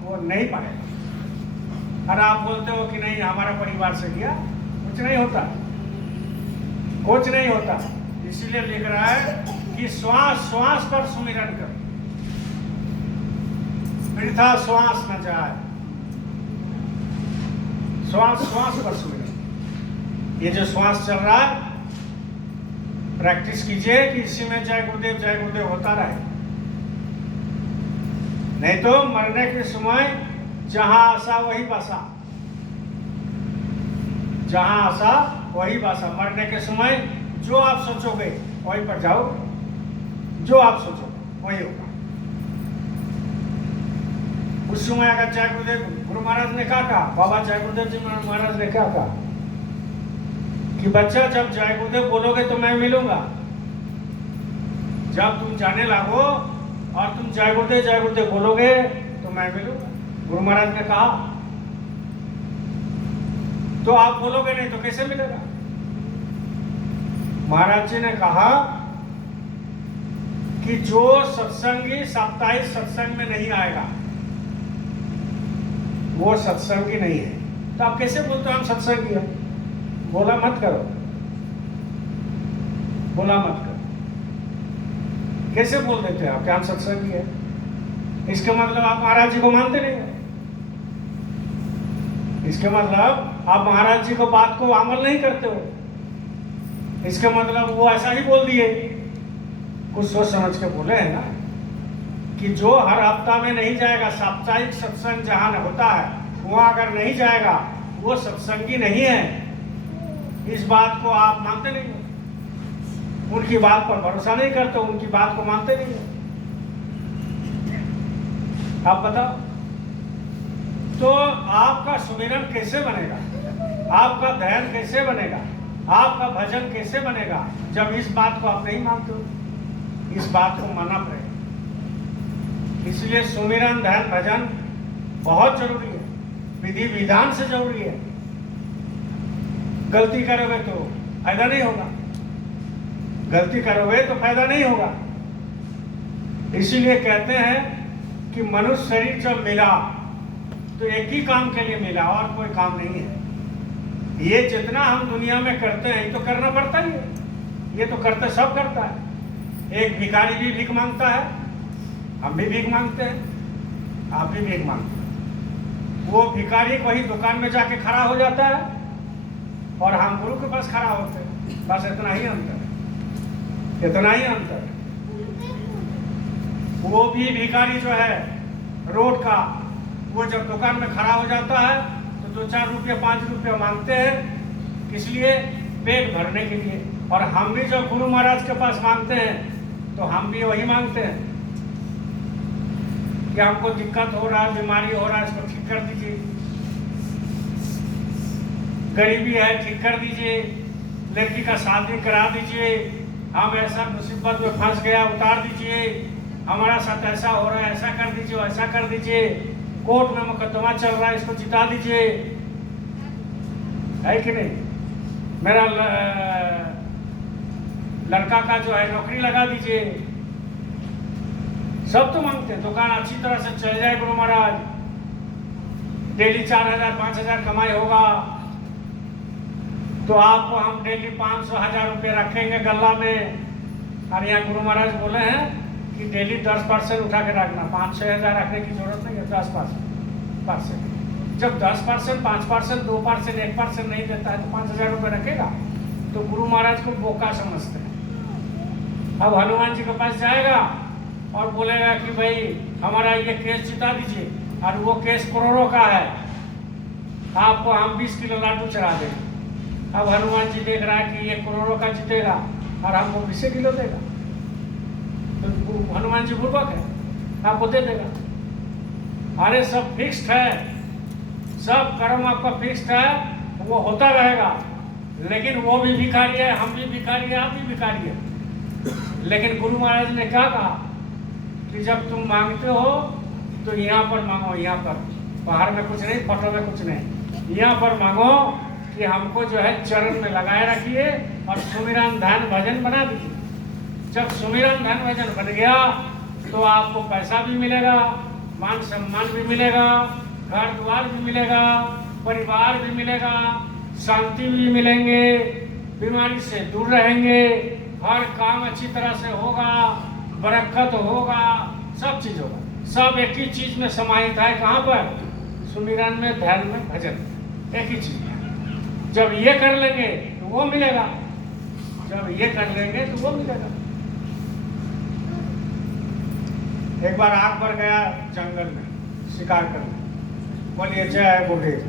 वो नहीं पाएगा। और आप बोलते हो कि नहीं हमारा परिवार से किया, कुछ नहीं होता, कुछ नहीं होता। इसीलिए लिख रहा है कि श्वास श्वास पर सुमिरन कर, वृथा श्वास न जाए, श्वास श्वास पर सुमिरन। ये जो श्वास चल रहा है प्रैक्टिस कीजिए कि इसी में जय गुरुदेव होता रहे। नहीं तो मरने के समय जहां आशा वही बसा, जहां आशा वही बसा। मरने के समय जो आप सोचोगे वहीं पर जाओ, जो आप सोचोगे वही होगा। उस समय अगर जय गुरुदेव गुरु महाराज ने क्या कहा, बाबा जय गुरुदेव जी महाराज ने क्या कहा कि बच्चा जब जय गुरुदेव बोलोगे तो मैं मिलूंगा। जब तुम जाने लगो और तुम जय गुरुदेव बोलोगे तो मैं मिलूंगा, गुरु महाराज ने कहा। तो आप बोलोगे नहीं तो कैसे मिलेगा? महाराज जी ने कहा कि जो सत्संगी साप्ताहिक सत्संग में नहीं आएगा वो सत्संगी नहीं है। तो आप कैसे बोलते हो हम सत्संगी हैं? बोला मत करो, बोला मत करो। कैसे बोल देते हैं आप कि हम सत्संगी है? इसके मतलब आप महाराज जी को मानते नहीं हो। इसके मतलब आप महाराज जी को बात को अमल नहीं करते हो। इसका मतलब वो ऐसा ही बोल दिए, कुछ सोच समझ के बोले हैं ना कि जो हर हफ्ता में नहीं जाएगा, साप्ताहिक सत्संग जहां होता है वहाँ अगर नहीं जाएगा वो सत्संगी नहीं है। इस बात को आप मानते नहीं हो, उनकी बात पर भरोसा नहीं करते, उनकी बात को मानते नहीं हो। आप बताओ, तो आपका सुमिरन कैसे बनेगा, आपका ध्यान कैसे बनेगा, आपका भजन कैसे बनेगा जब इस बात को आप नहीं मानते हो। इस बात को मानना पड़ेगा। इसलिए सुमिरन ध्यान भजन बहुत जरूरी है, विधि विधान से जरूरी है। गलती करोगे तो फायदा नहीं होगा, गलती करोगे तो फायदा नहीं होगा। इसीलिए कहते हैं कि मनुष्य शरीर जब मिला तो एक ही काम के लिए मिला और कोई काम नहीं है। ये जितना हम दुनिया में करते हैं ये तो करना पड़ता ही है, ये तो करते सब करता है। एक भिखारी भी भीख मांगता है, हम भी भीख मांगते हैं, आप भी भीख मांगते हैं। वो भिखारी वही दुकान में जाके खड़ा हो जाता है और हम गुरु के पास खड़ा होते हैं। बस इतना ही अंतर है, इतना ही अंतर है। वो भी भिखारी जो है रोड का, वो जब दुकान में खड़ा हो जाता है तो 2-4 रुपये 5 रुपये मांगते हैं, इसलिए पेट भरने के लिए। और हम भी जब गुरु महाराज के पास मांगते हैं तो हम भी वही मांगते हैं कि हमको दिक्कत हो रहा है, बीमारी हो रहा है, इसको ठीक कर दीजिए, गरीबी है ठीक कर दीजिए, लड़की का शादी करा दीजिए, हम ऐसा मुसीबत में फंस गया उतार दीजिए, हमारा साथ ऐसा हो रहा है ऐसा कर दीजिए, ऐसा कर दीजिए, कोर्ट में मुकदमा चल रहा है इसको जिता दीजिए, है कि नहीं, मेरा लड़का का जो है नौकरी लगा दीजिए। सब तो मांगते हैं, दुकान अच्छी तरह से चल जाए गुरु महाराज, डेली 4,000-5,000 कमाई होगा तो आपको हम डेली 500-1,000 रुपये रखेंगे गल्ला में। और यहाँ गुरु महाराज बोले हैं कि डेली 10% उठा के रखना, 5-6,000 रखने की जरूरत नहीं है, 10%। जब 10%, 5%, 2%, 1% नहीं देता है तो 5,000 रुपये रखेगा। तो गुरु महाराज को बोका समझते हैं। अब हनुमान जी के पास जाएगा और बोलेगा कि भाई हमारा ये केस जिता दीजिए, और वो केस करोड़ों का है, आपको हम 20 किलो लाडू चढ़ा देंगे। अब हनुमान जी देख रहा है कि ये करोड़ों का जीतेगा और हमको 20 किलो देगा, तो हनुमान जी बुर्बक है, आपको दे देगा। अरे सब फिक्स्ड है, सब कर्म आपका फिक्स्ड है, वो होता रहेगा। लेकिन वो भी भिखारी है, हम भी भिखारी है, आप भी भिखारी है। लेकिन गुरु महाराज ने क्या कहा कि जब तुम मांगते हो तो यहाँ पर मांगो, यहाँ पर, बाहर में कुछ नहीं, फोटो में कुछ नहीं, यहाँ पर मांगो कि हमको जो है चरण में लगाए रखिए और सुमिरन ध्यान भजन बना दीजिए। जब सुमिरन ध्यान भजन बन गया तो आपको पैसा भी मिलेगा, मान सम्मान भी मिलेगा, घर द्वार भी मिलेगा, परिवार भी मिलेगा, शांति भी मिलेंगे, बीमारी से दूर रहेंगे, हर काम अच्छी तरह से होगा, बरकत होगा, सब चीज होगा। सब एक ही चीज में समाहित है, कहाँ पर? सुमिरन में, ध्यान में, भजन, एक ही चीज। जब ये कर लेंगे तो वो मिलेगा, जब ये कर लेंगे तो वो मिलेगा। एक बार अकबर गया जंगल में शिकार करने, बोलिए जय गुरुदेव।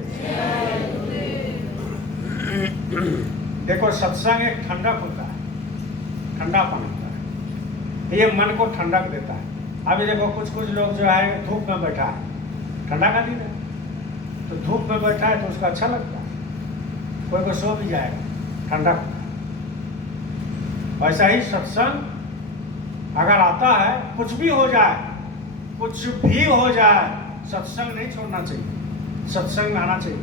देखो सत्संग एक ठंडक होता है, ठंडापन होता है, ये मन को ठंडक देता है। अभी देखो कुछ लोग जो है धूप में बैठा है, ठंडा का दिन है तो धूप में बैठा है तो उसको अच्छा लगता है, कोई को सो भी जाएगा, ठंडा होता है। वैसा ही सत्संग अगर आता है, कुछ भी हो जाए, कुछ भी हो जाए, सत्संग नहीं छोड़ना चाहिए, सत्संग में आना चाहिए,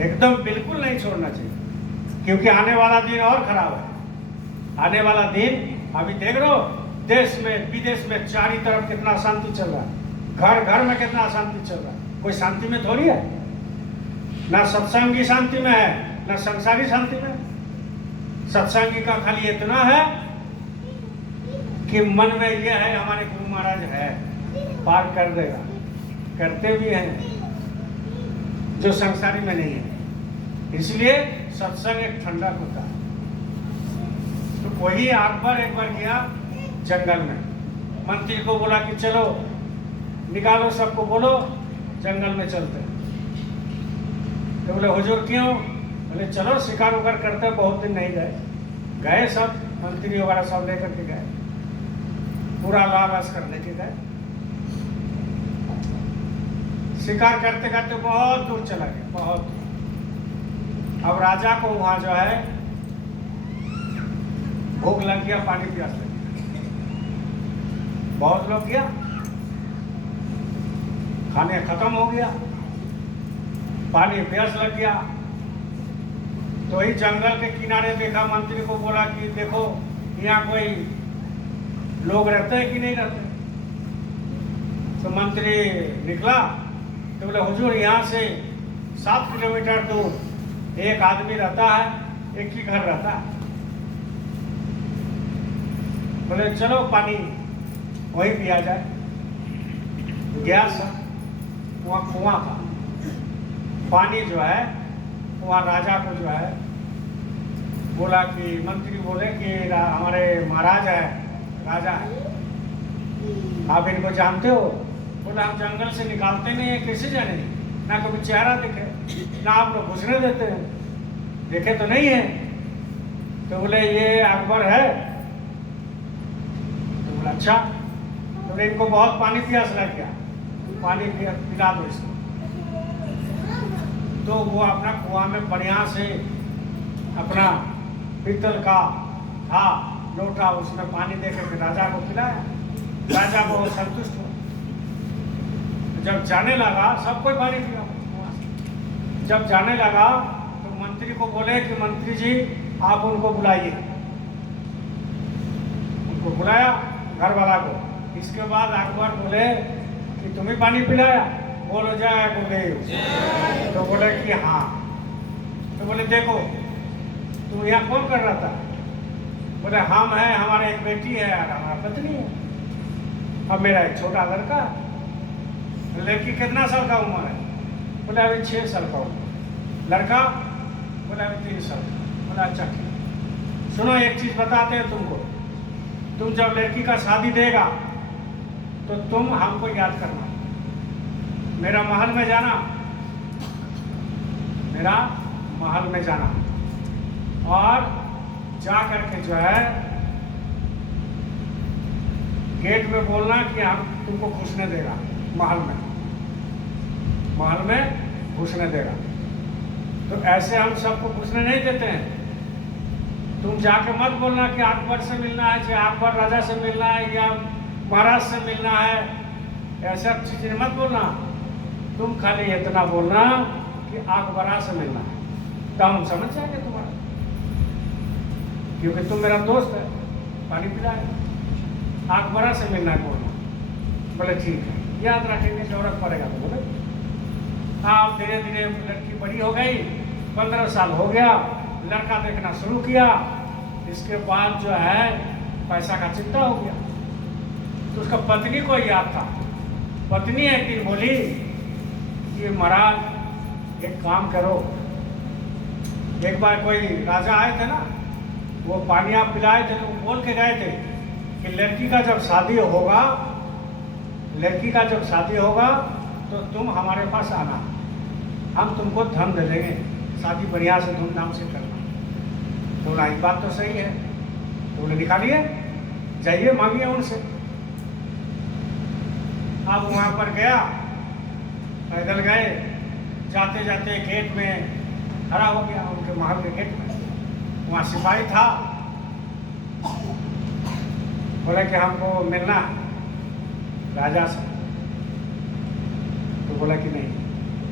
एकदम बिल्कुल नहीं छोड़ना चाहिए। क्योंकि आने वाला दिन और खराब है। आने वाला दिन अभी देख रहे हो, देश में विदेश में चारों तरफ कितना अशांति चल रहा है, घर घर में कितना अशांति चल रहा है। कोई शांति में थोड़ी है, ना सत्संगी शांति में है, ना संसारी शांति में। सत्संगी का खाली इतना है कि मन में ये है हमारे गुरु महाराज है, पार कर देगा, करते भी हैं, जो संसारी में नहीं है। इसलिए सत्संग एक ठंडक होता है। तो वही अकबर एक बार गया जंगल में, मंत्री को बोला कि चलो निकालो सबको, बोलो जंगल में चलते हैं। तो बोले हुजूर क्यों? बोले चलो शिकार उकार करते हैं, बहुत दिन नहीं गए। गए सब मंत्री वगैरह सब लेकर के गए, पूरा लाभ ऐश करने के गए। शिकार करते करते बहुत दूर चला गया, बहुत दूर। अब राजा को वहां जो है भूख लग गया, पानी प्यास लग गया। बहुत लोग गया, खाने खत्म हो गया, पानी प्यास लग गया। तो ही जंगल के किनारे देखा, मंत्री को बोला कि देखो यहाँ कोई लोग रहते हैं कि नहीं रहते। तो मंत्री निकला तो बोले हुजूर यहाँ से 7 किलोमीटर दूर एक आदमी रहता है, एक ही घर रहता है। बोले चलो पानी वहीं पिया जाए। गया सर, वहाँ कुआं था, पानी जो है वहाँ राजा को जो है बोला कि मंत्री बोले कि हमारे महाराज है, राजा है, आप इनको जानते हो? बोला हम जंगल से निकालते नहीं है, कैसे जाने, ना कभी चेहरा दिखे, ना आप लोग घुसने देते हैं, देखे तो नहीं है। तो बोले ये अकबर है। तो बोला अच्छा। तो बोले इनको बहुत पानी प्यास लग गया, पानी पिला दो इसको। तो वो अपना कुआं में बढ़िया से अपना पीतल का था लोटा, उसमें पानी देकर के राजा को पिलाया। राजा बहुत संतुष्ट हुआ। जब जाने लगा, सब कोई पानी पिया। जब जाने लगा तो मंत्री को बोले कि मंत्री जी आप उनको बुलाइए। उनको बुलाया, घर वाला को। इसके बाद अकबर बोले कि तुम्हें पानी पिलाया? बोलो जय गुरुदेव। तो बोले कि हाँ। तो बोले देखो तुम यहाँ कौन कर रहा था? बोले हम हैं, हमारे एक बेटी है और हमारा पत्नी है, अब मेरा एक छोटा लड़का। लड़की कितना साल का उम्र है? बोले अभी 6 साल का उम्र। लड़का? बोले अभी 3 साल। बोला अच्छा ठीक। सुनो एक चीज बताते हैं तुमको, तुम जब लड़की का शादी देगा तो तुम हमको याद करना, मेरा महल में जाना, मेरा महल में जाना, और जा करके जो है गेट में बोलना कि हम तुमको घुसने देगा, महल में घुसने देगा। तो ऐसे हम सबको घुसने नहीं देते हैं। तुम जाके मत बोलना कि अकबर से मिलना है, चाहे अकबर राजा से मिलना है या महाराज से मिलना है, ऐसा चीजें मत बोलना। तुम खाली इतना बोलना कि अकबरा से मिलना है, तो हम समझ जाएंगे तुम्हारा, क्योंकि तुम मेरा दोस्त है, पानी पिलाएगा। अकबरा से मिलना है बोलना। बोले ठीक है, याद रखेंगे, जरूरत पड़ेगा तो। बोले आप धीरे धीरे लड़की बड़ी हो गई, 15 साल हो गया, लड़का देखना शुरू किया। इसके बाद जो है पैसा का चिंता हो गया। तो उसका पत्नी को याद था। पत्नी एक दिन बोली कि महाराज एक काम करो, एक बार कोई राजा आए थे ना, वो पानी आप पिलाए थे, तो वो बोल के गए थे कि लड़की का जब शादी होगा, लड़की का जब शादी होगा तो तुम हमारे पास आना, हम तुमको धन दे देंगे, शादी बढ़िया से धूमधाम से करना। तो बोला ये बात तो सही है। तो बोले निकालिए, जाइए मांगिए उनसे। अब वहाँ पर गया, पैदल गए, जाते जाते गेट में खड़ा हो गया, उनके महल के गेट में। वहाँ सिपाही था, बोले कि हमको मिलना है राजा से। तो बोला कि नहीं,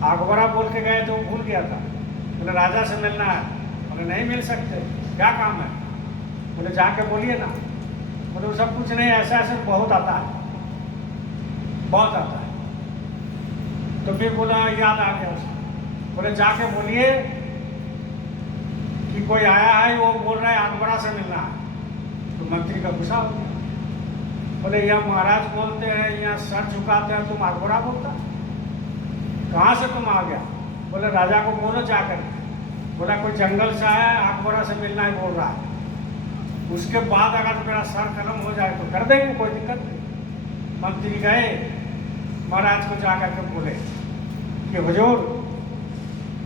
अकबरा बोल के गए तो भूल गया था। बोले राजा से मिलना है। बोले नहीं मिल सकते, क्या काम है? बोले जाके बोलिए ना। बोले वो सब कुछ नहीं, ऐसा ऐसा बहुत आता है, बहुत आता है। तो फिर बोला याद आ गया उसको। बोले जाके बोलिए कि कोई आया है, वो बोल रहा है अकबरा से मिलना है। तो मंत्री का गुस्सा हो गया। बोले यहाँ महाराज बोलते हैं, यहाँ सर झुकाते हैं, तुम अकबरा बोलता, कहाँ से तुम आ गया? बोले राजा को बोलो जाकर। बोला कोई जंगल से आया है, अकबरा से मिलना है बोल रहा है, उसके बाद अगर मेरा सर कलम हो जाए तो कर देंगे, कोई दिक्कत नहीं। मंत्री गए, महाराज को जाकर के बोले कि हुजूर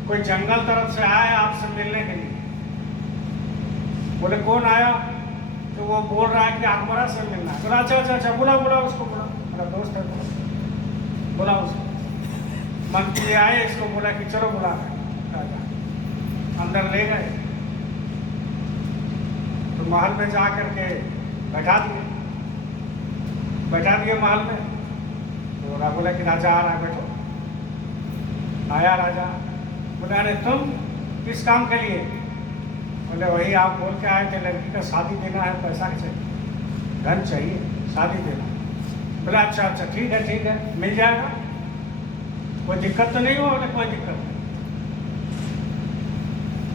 कोई जंगल तरफ से आया है आपसे मिलने के लिए। बोले कौन आया? तो वो बोल रहा है कि अकबरा से मिलना है। बोला अच्छा अच्छा अच्छा, बुला बुला उसको, बुला, मेरा दोस्त है, बुला उसको। मंत्री आए, इसको बोला कि चलो बुला राजा। अंदर ले गए तो महल में जा करके बैठा दिए महल में। तो राजा बोला कि राजा आ रहा है, बैठो। आया राजा, बोला अरे तुम किस काम के लिए? बोले वही आप बोल के आए थे लड़की का शादी देना है, पैसा चाहिए, धन चाहिए, शादी देना। बोला अच्छा अच्छा ठीक है मिल जाएगा, कोई दिक्कत तो नहीं हो? बोले कोई दिक्कत नहीं।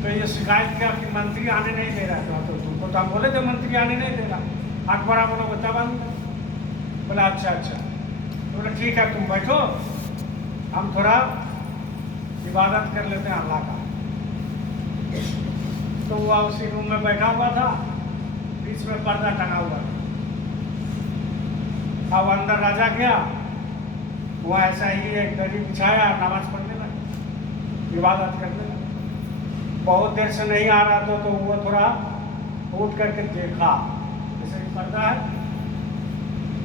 तो ये शिकायत किया कि मंत्री आने नहीं दे रहा था। तो तुमको तो हम बोले थे मंत्री आने नहीं दे रहा। अकबरा बोला बता बंद। बोला अच्छा अच्छा। बोले ठीक है तुम बैठो, हम थोड़ा इबादत कर लेते हैं अल्लाह का। तो वो उसी रूम में बैठा हुआ था, बीच में पर्दा टंगा हुआ था। अब अंदर राजा गया, वो ऐसा ही एक दरी बिछाया, नमाज पढ़ने लगा, इबादत करने लगा। बहुत देर से नहीं आ रहा था तो वो थोड़ा उठ करके देखा, जैसे कि पर्दा है,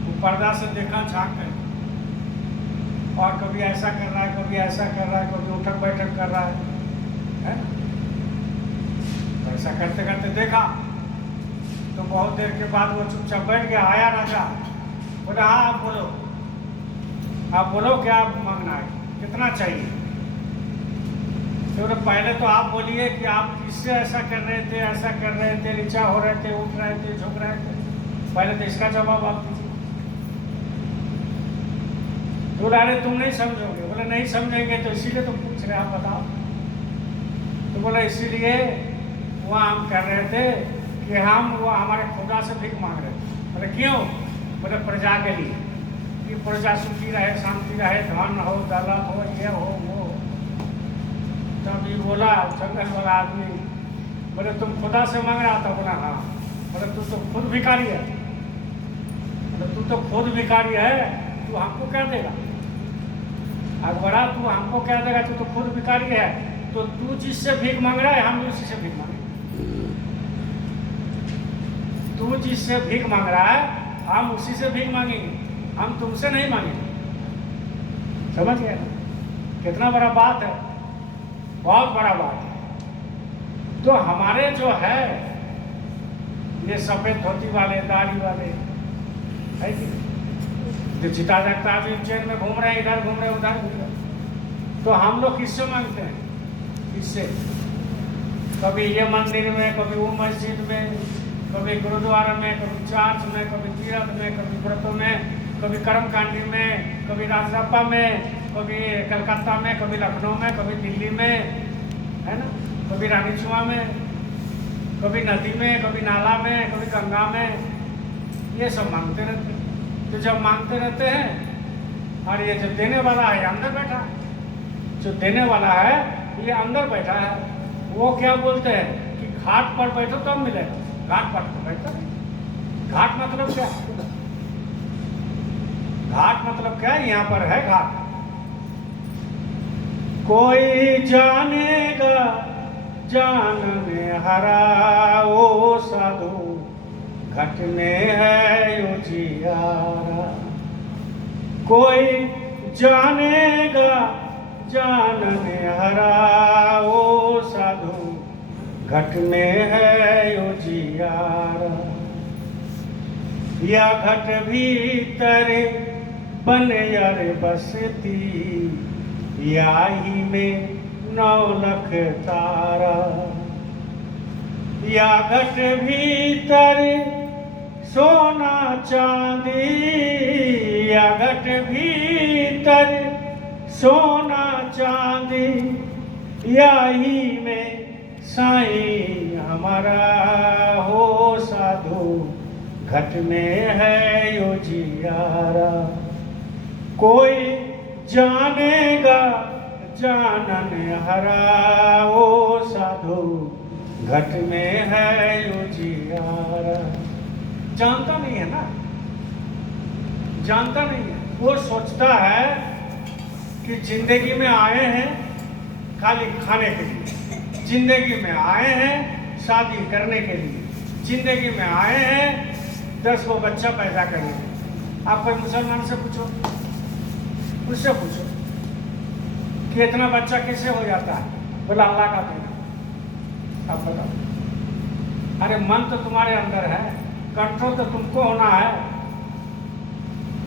वो पर्दा से देखा झांक कर, और कभी ऐसा कर रहा है, कभी ऐसा कर रहा है, कभी उठक बैठक कर रहा है ना? तो ऐसा करते करते देखा तो बहुत देर के बाद वो चुपचाप बैठ गया। आया राजा, बोला हाँ आप बोलो क्या मांगना है, कितना चाहिए? तो पहले तो आप बोलिए कि आप किससे ऐसा कर रहे थे, नीचा हो रहे थे, उठ रहे थे, झुक रहे थे। पहले तो इसका जवाब आप दीजिए। तो बोला अरे तुम नहीं समझोगे। बोले नहीं समझेंगे तो इसीलिए तो पूछ रहे, आप बताओ। तो बोला इसीलिए वहाँ हम कर रहे थे कि हम वो हमारे खुदा से भीख मांग रहे थे। बोले क्यों? बोले प्रजा के लिए, कि प्रजा सुखी रहे, शांति रहे, धन हो, दौलत हो, ये हो वो। तब ये बोला जंगल वाला आदमी, बोले तुम खुदा से मांग रहा था? बोला हाँ। बोले तू तो खुद भिखारी है। बोले तू तो खुद भिखारी है, तू हमको क्या देगा? अकबरा तू हमको क्या देगा? तू तो खुद भिखारी है, तो तू जिससे भीख मांग रहा है हम भी उसी से भीख मांगे। तू जिससे भीख मांग रहा है हम उसी से भीख मांगेंगे, हम तुमसे नहीं मांगेंगे। समझ गए ना? कितना बड़ा बात है, बहुत बड़ा बात है। तो हमारे जो है ये सफेद धोती वाले, दाढ़ी वाले है कि जो चिता जगता भी उज्जैन में घूम रहे हैं, इधर घूम रहे हैं, उधर घूम रहे हैं, तो हम लोग किससे मांगते हैं? इससे कभी ये मंदिर में, कभी वो मस्जिद में, कभी गुरुद्वारा में, कभी चर्च में, कभी तीर्थ में, कभी व्रतों में, कभी कर्मकांडी में, कभी राजरप्पा में, कभी कलकत्ता में, कभी लखनऊ में, कभी दिल्ली में, है ना, कभी रानीचुआ में, कभी नदी में, कभी नाला में, कभी गंगा में, ये सब मांगते रहते हैं। तो जब मांगते रहते हैं और ये जो देने वाला है अंदर बैठा, जो देने वाला है ये अंदर बैठा है, वो क्या बोलते हैं कि घाट पर बैठो तब मिलेगा। घाट पर तो बैठो, घाट मतलब क्या? घाट मतलब क्या? यहाँ पर है घाट। कोई जानेगा जानने हरा, वो साधु घट में है उजियारा। कोई जानेगा जानने हरा, वो साधु घट में है उजियारा। या घट भीतर बन यार बसती, या ही में 9 लख तारा। या घट भीतर सोना चांदी, या घट भीतर सोना चांदी, या ही में साईं हमारा हो साधु घट में है उजियारा। कोई जानेगा जानन हरा, वो साधु घट में है उजियारा। जानता नहीं है ना, जानता नहीं है, वो सोचता है कि जिंदगी में आए हैं खाली खाने के लिए, जिंदगी में आए हैं शादी करने के लिए, जिंदगी में आए हैं 10 को बच्चा पैदा करने के लिए। आप कोई मुसलमान से पूछो, उससे पूछो कि इतना बच्चा कैसे हो जाता है, बोला अल्लाह का देना। आप बताओ, अरे मन तो तुम्हारे अंदर है, कंट्रोल तो तुमको होना है,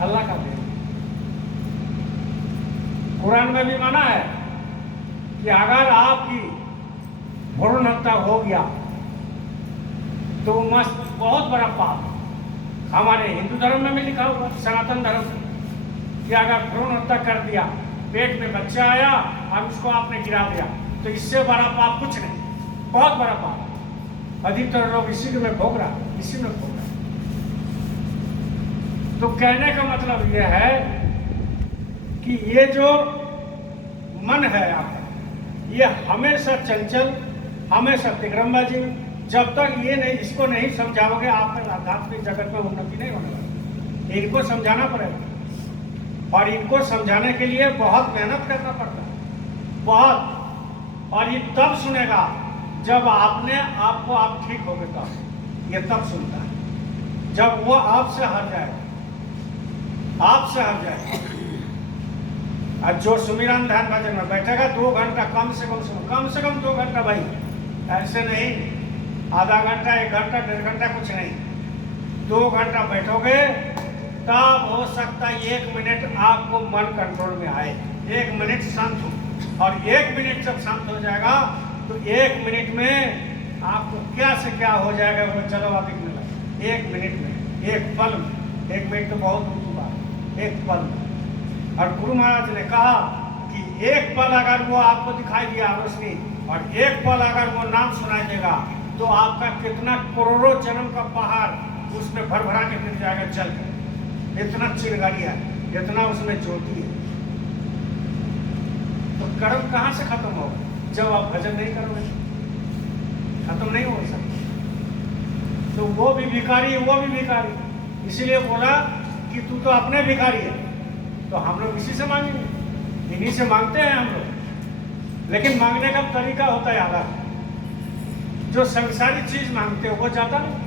अल्लाह का देना। कुरान में भी माना है कि अगर आपकी भ्रूण हत्या हो गया तो मस्त बहुत बड़ा पाप। हमारे हिंदू धर्म में भी लिखा हुआ, सनातन धर्म में, कि अगर भ्रूण हत्या कर दिया, पेट में बच्चा आया और उसको आपने गिरा दिया, तो इससे बड़ा पाप कुछ नहीं, बहुत बड़ा पाप। अधिकतर लोग इसी में भोग रहा, इसी में भोग रहा। तो कहने का मतलब यह है कि ये जो मन है आपका, ये हमेशा चंचल, हमेशा तिग्रमबाजी। जब तक ये नहीं, इसको नहीं समझाओगे, आप आध्यात्मिक जगत में उन्नति नहीं होने वाली। इनको समझाना पड़ेगा, और इनको समझाने के लिए बहुत मेहनत करना पड़ता है, बहुत। और ये तब सुनेगा जब आपने आपको आप ठीक हो गए, तब ये तब सुनता है। जब वो आपसे हट जाएगा, आपसे हट जाएगा। और जो सुमिरन ध्यान भजन में बैठेगा 2 घंटा, कम से कम 2 घंटा भाई, ऐसे नहीं आधा घंटा, 1 घंटा, 1.5 घंटा, कुछ नहीं। 2 घंटा बैठोगे तब हो सकता है 1 मिनट आपको मन कंट्रोल में आए, 1 मिनट शांत हो। और 1 मिनट जब शांत हो जाएगा तो 1 मिनट में आपको क्या से क्या हो जाएगा वो चलो आप दिखने लगे। 1 मिनट में, 1 पल में, 1 मिनट तो बहुत ऊँची बात, 1 पल में। और गुरु महाराज ने कहा कि 1 पल अगर वो आपको दिखाई दिया रोशनी, और 1 पल अगर वो नाम सुनाई देगा, तो आपका कितना करोड़ों जन्म का पहाड़ उसमें भर के गिर जाएगा जल कर। इतना चिंगारी है, इतना उसमें ज्योति है। तो कर्म कहाँ से खत्म होगा? जब आप भजन नहीं करोगे, खत्म नहीं हो सकता। तो वो भी भिखारी है, वो भी भिखारी। इसीलिए बोला कि तू तो अपने भिखारी है, तो हम लोग इसी से मांगेंगे, इन्हीं से मांगते हैं हम लोग। लेकिन मांगने का तरीका होता है अलग। जो संसारी चीज मांगते हो वो जाता नहीं।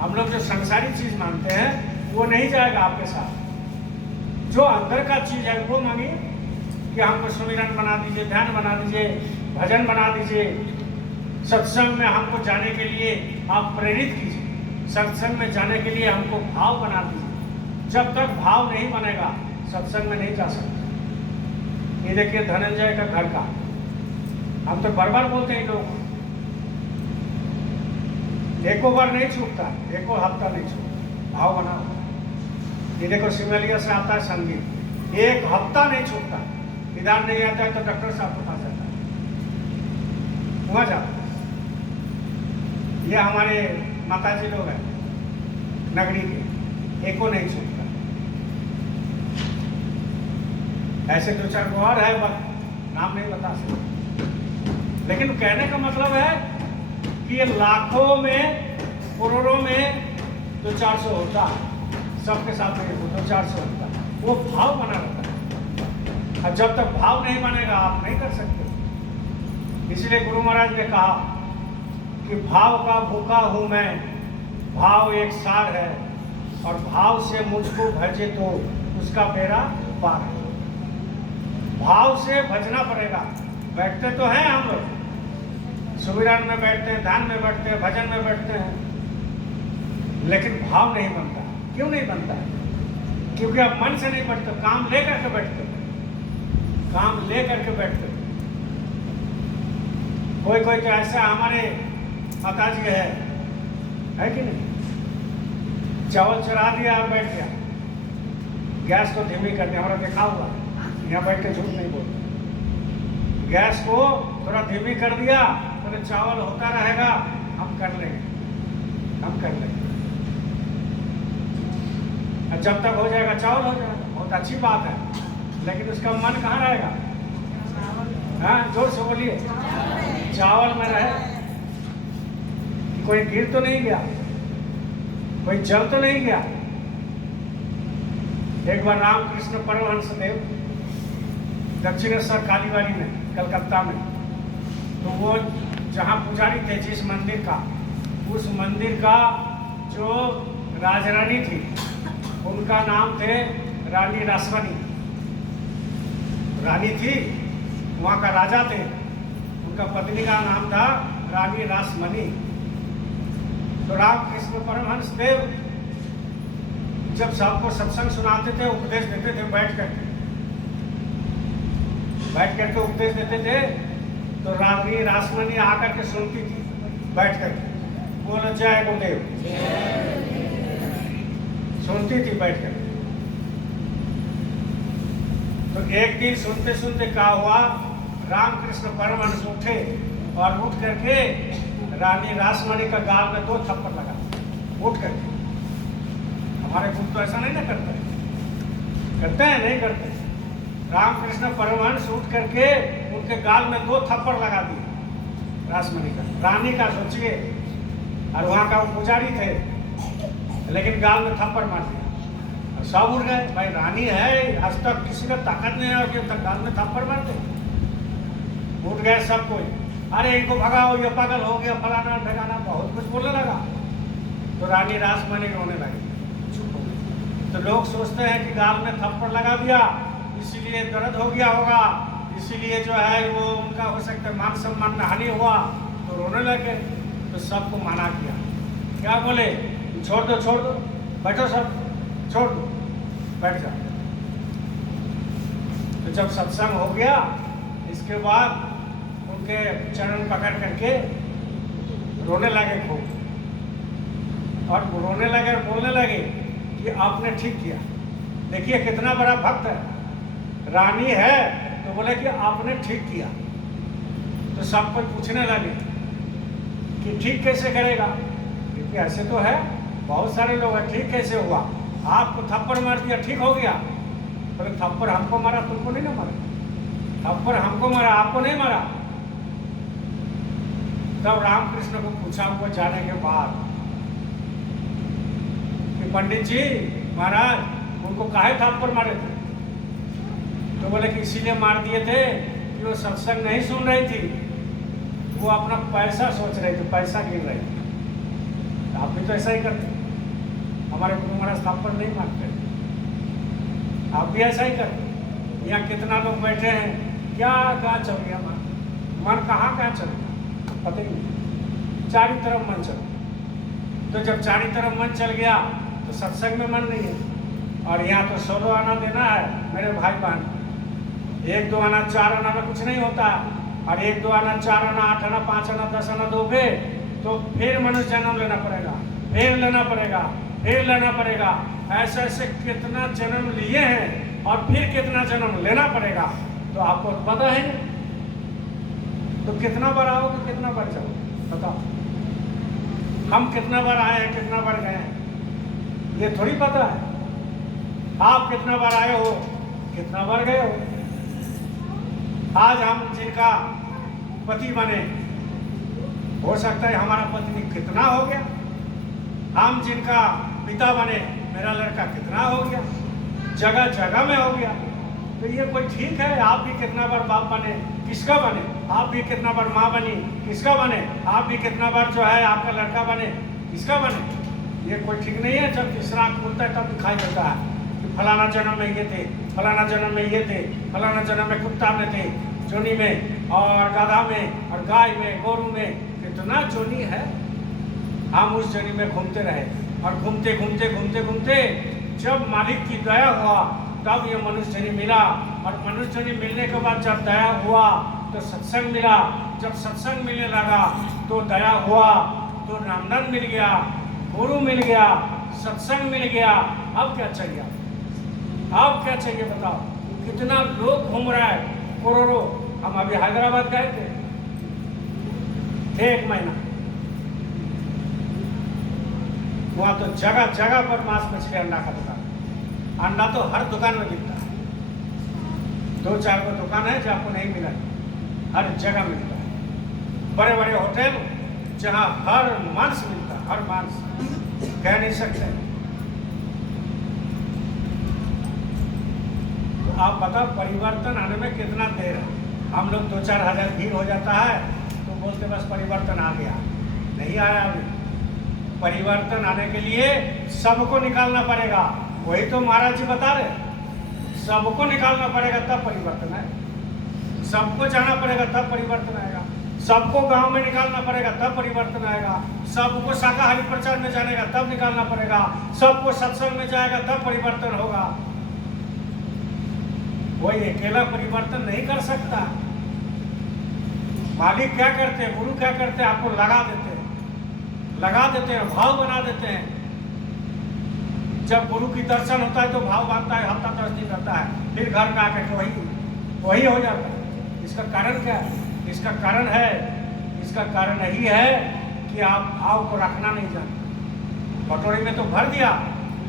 हम लोग जो संसारी चीज मांगते हैं वो नहीं जाएगा आपके साथ। जो अंदर का चीज है वो मांगिए कि हमको सुमिरन बना दीजिए, ध्यान बना दीजिए, भजन बना दीजिए। सत्संग में हमको जाने के लिए आप प्रेरित कीजिए, सत्संग में जाने के लिए हमको भाव बना दीजिए। जब तक भाव नहीं बनेगा सत्संग में नहीं जा सकते। ये देखिए धनंजय का घर का, हम तो बार बोलते हैं लोग, एको बार नहीं छूटता, एको हफ्ता नहीं छूटता, भाव बना। ये देखो सिमलिया से आता है संगीत, 1 हफ्ता नहीं छूटता। इधर नहीं आता है तो डॉक्टर साहब के पास जाता है, वहाँ जाता है। ये हमारे माताजी लोग हैं नगरी के, एको नहीं छूटता। ऐसे 2-4 को और है, नाम नहीं बता सकते। लेकिन कहने का मतलब है कि ये लाखों में, करोड़ों में 200-400 होता है, सबके साथ में 200-400 होता है। वो भाव बना रहता है, और जब तक भाव नहीं बनेगा आप नहीं कर सकते। इसलिए गुरु महाराज ने कहा कि भाव का भूखा हूँ मैं, भाव एक सार है, और भाव से मुझको भजे तो उसका बेड़ा पार है। भाव से भजना पड़ेगा। बैठते तो हैं हम लोग, सुमिरन में बैठते हैं, ध्यान में बैठते हैं, भजन में बैठते हैं, लेकिन भाव नहीं बनता। क्यों नहीं बनता है? क्योंकि आप मन से नहीं बैठते, काम ले करके बैठते, काम ले करके बैठते। कोई तो ऐसा हमारे माताजी है कि नहीं, चावल चढ़ा दिया और बैठ गया, गैस को धीमी कर दिया। हमारा देखा हुआ, यहाँ बैठ के झूठ नहीं बोलते। गैस को थोड़ा धीमी कर दिया, तो चावल होता रहेगा, हम कर लेंगे। और जब तक हो जाएगा चावल हो जाएगा, बहुत अच्छी बात है। लेकिन उसका मन कहाँ रहेगा? हाँ, जोर से बोलिए, चावल में रहे। कोई गिर तो नहीं गया, कोई जल तो नहीं गया। एक बार रामकृष्ण परमहंस देव दक्षिणेश्वर कालीबाड़ी में कलकत्ता में, तो वो जहाँ पुजारी थे जिस मंदिर का, उस मंदिर का जो राजरानी थी उनका नाम थे रानी रासमणी। रानी थी, वहाँ का राजा थे, उनका पत्नी का नाम था रानी रासमणी। तो रामकृष्ण परमहंस देव जब सबको सत्संग सुनाते थे, उपदेश देते थे बैठ करके उपदेश देते थे, तो रानी रासमणी आकर के सुनती थी बैठ करके। बोलो जय गुरुदेव। सुनती थी बैठ करके। तो एक दिन सुनते सुनते क्या हुआ, रामकृष्ण परमहंस उठे और उठ करके रानी रासमणी का गाल में 2 थप्पड़ लगा, उठ करके। हमारे गुरु तो ऐसा नहीं ना करते हैं, नहीं करते। रामकृष्ण परमहंस उठ करके उनके गाल में 2 थप्पड़ लगा दिए रासमणी का, रानी का सोचिए, और वहाँ का वो पुजारी थे, लेकिन गाल में थप्पड़ मार दिया। सब उड़ गए, भाई रानी है, आज तक किसी का ताकत नहीं है कि तक गाल में थप्पड़ मार दे। उठ गए सब कोई, अरे इनको भगाओ, ये पागल हो गया, फलाना ढगाना, बहुत कुछ बोलने लगा। तो रानी रासमणी रोने लगी, चुप हो गई। तो लोग सोचते हैं कि गाल में थप्पड़ लगा दिया इसीलिए दर्द हो गया होगा, इसीलिए जो है वो उनका हो सकता है मान सम्मान में हानि हुआ, तो रोने लगे। तो सबको मना किया, क्या बोले, छोड़ दो, बैठो सब, छोड़ दो, बैठ जाओ। तो जब सत्संग हो गया, इसके बाद उनके चरण पकड़ करके रोने लगे खूब, और रोने लगे और बोलने लगे कि आपने ठीक किया, देखिए कितना बड़ा भक्त है, रानी है, तो बोले कि आपने ठीक किया। तो सब कोई पूछने लगे कि ठीक कैसे करेगा, क्योंकि ऐसे तो है, बहुत सारे लोग हैं, ठीक कैसे हुआ, आपको थप्पड़ मार दिया ठीक हो गया। बोले थप्पड़ हमको मारा, तुमको नहीं ना मारा, थप्पड़ हमको मारा, आपको नहीं मारा। तब रामकृष्ण को पूछा हुआ जाने के बाद कि पंडित जी महाराज उनको काहे थप्पड़ मारे थे? तो बोले कि इसीलिए मार दिए थे कि वो सत्संग नहीं सुन रही थी, वो अपना पैसा सोच रही थी, पैसा गिन रही थी। आप भी तो ऐसा ही करते, हमारे गुरु महाराज थप्पड़ नहीं मारते, आप भी ऐसा ही करते। यहाँ कितना लोग बैठे हैं, क्या चल गया मन कहाँ चल गया पता ही नहीं, चारों तरफ मन चल गया। तो जब चारों तरफ मन चल गया तो सत्संग में मन नहीं है। और यहाँ तो 16 आना देना है मेरे भाई बहन, 1 2 आना 4 आना में कुछ नहीं होता, और 1 2 आना 4 आना 8 आना 5 आना 10 आना दोगे तो फिर मनुष्य जन्म लेना पड़ेगा, फिर लेना पड़ेगा। ऐसे कितना जन्म लिए हैं और फिर कितना जन्म लेना पड़ेगा, तो आपको पता है नहीं। तो कितना बार आओगे, कितना बार जाओगे, बताओ। हम कितना बार आए हैं, कितना बार गए हैं, ये थोड़ी पता है। आप कितना बार आए हो, कितना बार गए हो। आज हम जिनका पति बने, हो सकता है हमारा पत्नी कितना हो गया, हम जिनका पिता बने, मेरा लड़का कितना हो गया, जगह जगह में हो गया। तो ये कोई ठीक है? आप भी कितना बार बाप बने, किसका बने, आप भी कितना बार माँ बनी, किसका बने, आप भी कितना बार जो है आपका लड़का बने, किसका बने। ये कोई ठीक नहीं है। जब तीसरा आँख खुलता है तब दिखाई देता है कि फलाना जन्म में ये थे, फलाना जन्म में ये थे, फलाना जन्म में कुत्ता में थे, जोनी में और गधा में और गाय में गोरू में, कितना जोनी है। हम उस जोनी में घूमते रहे, और घूमते घूमते घूमते घूमते जब मालिक की दया हुआ तब ये मनुष्य जन्म मिला, और मनुष्य जन्म मिलने के बाद जब दया हुआ तो सत्संग मिला, जब सत्संग मिलने लगा तो दया हुआ तो रामधन मिल गया, गुरु मिल गया, सत्संग मिल गया। अब क्या चाहिए, अब क्या चाहिए बताओ। कितना लोग घूम रहा है, करोड़ों। हम अभी हैदराबाद गए थे 1 महीना, वहाँ तो जगह जगह पर मांस मछली अंडा का दुकान, अंडा तो हर दुकान में मिलता है। 2-4 को दुकान है जो आपको नहीं मिला, हर जगह मिलता है। बड़े बड़े होटल जहाँ हर मांस मिलता है, हर मांस, कह नहीं सकते। तो आप बताओ परिवर्तन आने में कितना देर है? हम लोग 2-4 हज़ार भीड़ हो जाता है तो बोलते बस परिवर्तन आ गया, नहीं आया अभी। परिवर्तन आने के लिए सबको निकालना पड़ेगा। वही तो महाराज जी बता रहे, सबको निकालना पड़ेगा तब परिवर्तन आएगा। सबको जाना पड़ेगा तब परिवर्तन आएगा। सबको गांव में निकालना पड़ेगा तब परिवर्तन आएगा। सबको शाकाहारी प्रचार में जानेगा तब निकालना पड़ेगा। सबको सत्संग में जाएगा तब परिवर्तन होगा। कोई अकेला परिवर्तन नहीं कर सकता। मालिक क्या करते हैं, गुरु क्या करते हैं, आपको लगा देते हैं, भाव बना देते हैं। जब गुरु की दर्शन होता है तो भाव बनता है, हफ्ता 10 दिन रहता है, फिर घर में आकर के वही हो जाता है। इसका कारण क्या है? इसका कारण यही है कि आप भाव को रखना नहीं जानते। कटोरी में तो भर दिया,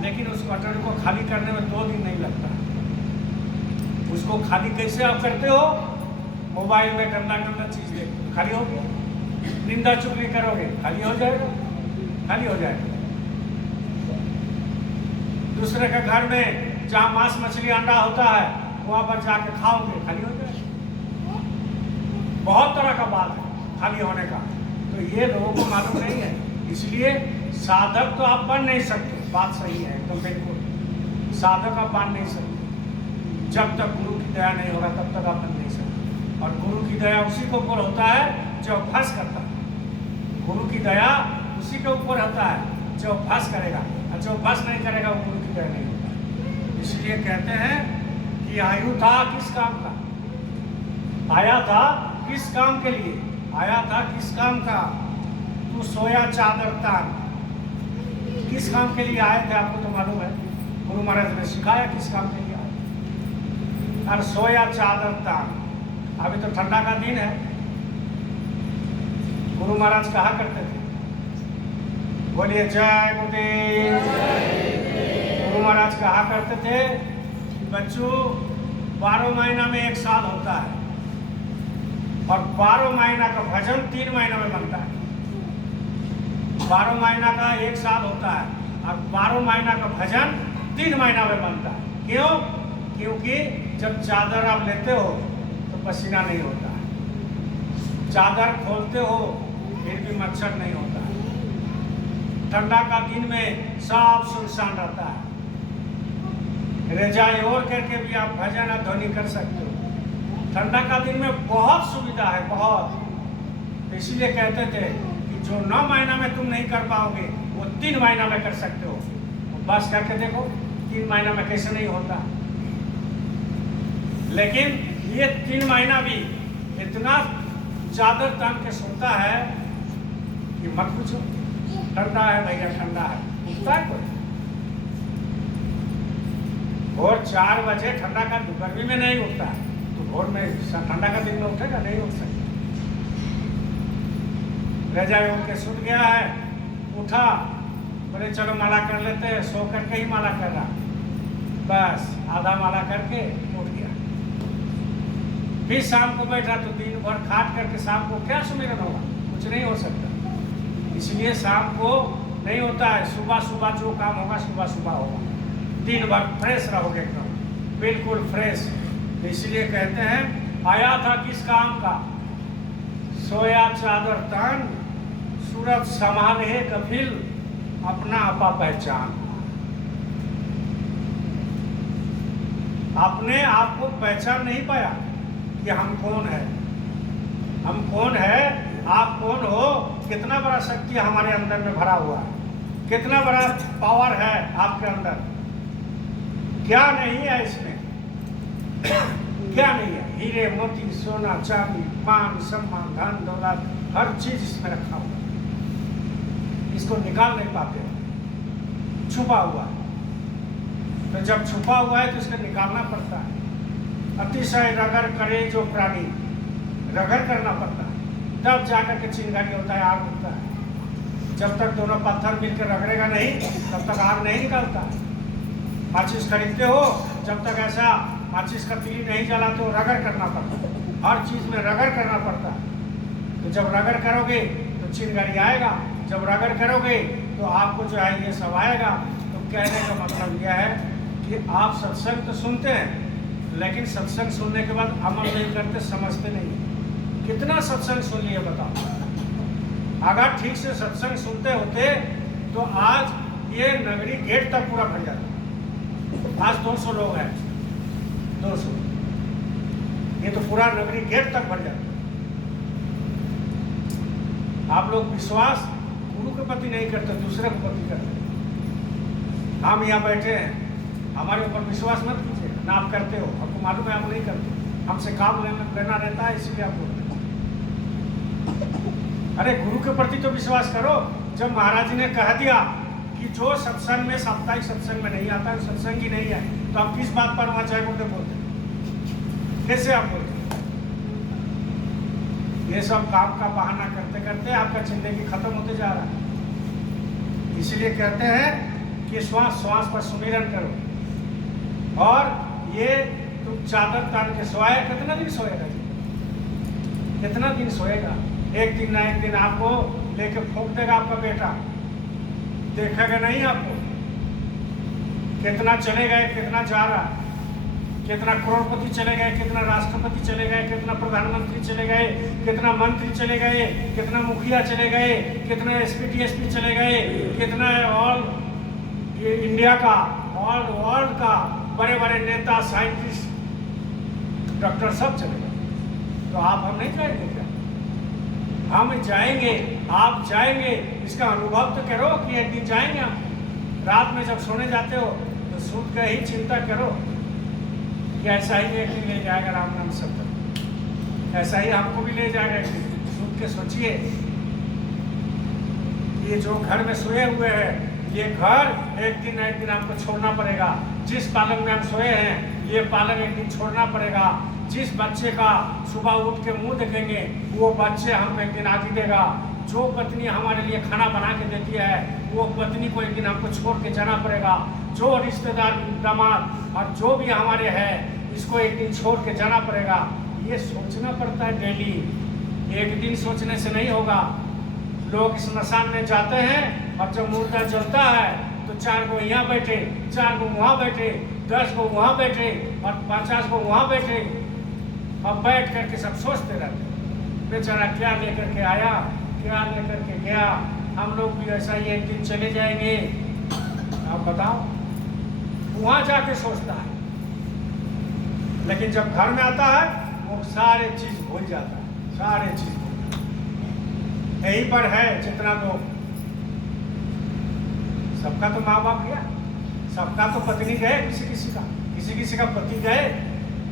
लेकिन उस कटोरी को खाली करने में 2 दिन नहीं लगता। उसको खाली कैसे आप करते हो? मोबाइल में गंदा चीज देखते हो, खाली हो गया। निंदा चुगली करोगे, खाली हो जाएगा। दूसरे के घर में जहाँ मांस मछली अंडा होता है वहां पर जाके खाओगे, खाली हो जाएगा। बहुत तरह का बात है खाली होने का, तो ये लोगों को मालूम नहीं है। इसलिए साधक तो आप बन नहीं सकते, बात सही है तो बिल्कुल साधक आप बन नहीं सकते। जब तक गुरु की दया नहीं होगा तब तक आप बन नहीं सकते। और गुरु की दया उसी के ऊपर होता है जो अभ्यास करता है। गुरु की दया उसी के ऊपर होता है जो अभ्यास करेगा, और जो अभ्यास नहीं करेगा वो गुरु की दया नहीं होता। इसलिए कहते हैं कि आयु था किस काम का, आया था किस काम के लिए, आया था किस काम का, तू सोया चादर तान। किस काम के लिए आए थे आपको तो मालूम है, गुरु महाराज ने सिखाया किस काम के लिए आए। और सोया चादर तान। अभी तो ठंडा का दिन है, गुरु महाराज कहा करते थे, बोलिए जय गुरुदेव। गुरु महाराज कहा करते थे कि बच्चों 12 महीना में 1 साल होता है, और 12 महीना का भजन 3 महीना में बनता है। 12 महीना का 1 साल होता है, और 12 महीना का भजन 3 महीना में बनता है। क्यों? क्योंकि जब चादर आप लेते हो तो पसीना नहीं होता है, चादर खोलते हो फिर भी मच्छर नहीं होता है। ठंडा का दिन में साफ सुनसान रहता है, रजाई ओढ़ करके भी आप भजन और ध्वनि कर सकते हो। ठंडा का दिन में बहुत सुविधा है, बहुत। इसीलिए कहते थे कि जो 9 महीना में तुम नहीं कर पाओगे वो 3 महीना में कर सकते हो। बस करके देखो 3 महीना में कैसे नहीं होता। लेकिन ये 3 महीना भी इतना चादर तान के सोता है कि मत पूछो। ठंडा है भैया, ठंडा है, उठता है कोई? और 4 बजे ठंडा का गर्मी में नहीं उठता है, तो भोर में ठंडा का दिन में उठेगा? नहीं उठ सकता। रजाई ओढ़ के सुट गया है, उठा, बोले चलो माला कर लेते हैं, सो करके ही माला कर रहा, बस आधा माला करके उठ गया। फिर शाम को बैठा तो दिन भर खाट करके शाम को क्या सुमिरन होगा? कुछ नहीं हो सकता। इसलिए शाम को नहीं होता है, सुबह सुबह जो काम होगा सुबह सुबह होगा। दिन भर फ्रेश रहोगे, एकदम बिल्कुल फ्रेश। इसलिए कहते हैं आया था किस काम का, सोया चादर तान, सूरत संभाले कफिल, अपना आपा पहचान। अपने आप को पहचान नहीं पाया कि हम कौन है, हम कौन है, आप कौन हो, कितना बड़ा शक्ति हमारे अंदर में भरा हुआ है, कितना बड़ा पावर है आपके अंदर, क्या नहीं है इसमें, क्या नहीं है। हीरे मोती सोना चांदी मान सम्मान धन दौलत हर चीज इसमें रखा हुआ है, इसको निकाल नहीं पाते, छुपा हुआ है। तो जब छुपा हुआ है तो इसको निकालना पड़ता है। अतिशय रगड़ करे जो प्राणी, रगड़ करना पड़ता है, तब जाकर के चिंगारी होता है, आग होता है। जब तक दोनों पत्थर मिलकर रगड़ेगा नहीं तब तक आग नहीं निकलता। माचिस खरीदते हो, जब तक ऐसा माचिस का तीली नहीं जलाते हो, रगड़ करना पड़ता है, हर चीज में रगड़ करना पड़ता है। तो जब रगड़ करोगे तो चिंगारी आएगा, जब रगड़ करोगे तो आपको जो है ये सब आएगा। तो कहने का मतलब यह है कि आप सत्संग तो सुनते हैं, लेकिन सत्संग सुनने के बाद अमल नहीं करते, समझते नहीं। कितना सत्संग सुन लिए बताओ? अगर ठीक से सत्संग सुनते होते तो आज ये नगरी गेट तक पूरा भर जाता। आज 200 लोग हैं, 200, ये तो पूरा नगरी गेट तक भर जाता। आप लोग विश्वास गुरु के प्रति नहीं करते, दूसरे के प्रति करते। हम यहाँ बैठे हैं, हमारे ऊपर विश्वास मत कीजिए ना। आप करते हो, आपको मालूम है आप नहीं करते। हमसे काम लेना रहता है, इसलिए आप बोलते। अरे गुरु के प्रति तो विश्वास करो। जब महाराज जी ने कह दिया कि जो सत्संग में, साप्ताहिक सत्संग में नहीं आता है, सत्संग ही नहीं है, तो आप किस बात पर वहां चाहे बोलते बोलते? कैसे आप बोलते? ये सब काम का बहाना करते करते आपका जिंदगी खत्म होते जा रहा है। इसलिए कहते हैं कि श्वास श्वास पर सुमिरन करो। और ये तुम चादर तान के सोया, कितना दिन सोएगा जी? कितना दिन सोएगा? एक दिन ना एक दिन आपको लेके फूंक देगा आपका बेटा, देखेगा नहीं आपको। कितना चले गए, कितना जा रहा, कितना करोड़पति चले गए, कितना राष्ट्रपति चले गए, कितना प्रधानमंत्री चले गए, कितना मंत्री चले गए, कितना मुखिया चले गए, कितना एसपी डीएसपी चले गए, कितना ऑल इंडिया का, ऑल वर्ल्ड का बड़े बड़े नेता, साइंटिस्ट, डॉक्टर सब चले गए। तो आप हम नहीं जाएंगे क्या? हम जाएंगे, आप जाएंगे। इसका अनुभव तो करो कि एक दिन जाएंगे हम। रात में जब सोने जाते हो तो सूत कर ही चिंता करो कि ऐसा ही एक दिन ले जाएगा राम नाम शब्द, ऐसा ही हमको भी ले जाएगा एक दिन। सूत के सोचिए, ये जो घर में सोए हुए हैं, ये घर एक दिन ना एक दिन आपको छोड़ना पड़ेगा। जिस पालक में हम सोए हैं, ये पालक एक दिन छोड़ना पड़ेगा। जिस बच्चे का सुबह उठ के मुंह देखेंगे, वो बच्चे हम एक दिन आगे देगा। जो पत्नी हमारे लिए खाना बना के देती है, वो पत्नी को एक दिन हमको छोड़ के जाना पड़ेगा। जो रिश्तेदार, दामाद और जो भी हमारे हैं, इसको एक दिन छोड़ के जाना पड़ेगा। ये सोचना पड़ता है डेली, एक दिन सोचने से नहीं होगा। लोग स्मशान में जाते हैं और जब मुर्दा जलता है तो 4 को यहाँ बैठे, 4 को वहाँ बैठे, 10 को वहाँ बैठे और 50 को वहाँ बैठे, और बैठ करके सब सोचते रहते, बेचारा क्या लेकर के आया, क्या लेकर के गया। हम लोग भी ऐसा ही एक दिन चले जाएंगे। आप बताओ, वहाँ जाके सोचता है, लेकिन जब घर में आता है वो सारे चीज भूल जाता है, सारे चीज। यहीं पर है जितना लोग, सबका तो माँ बाप गया, सबका तो पत्नी गए, किसी किसी का पति गए।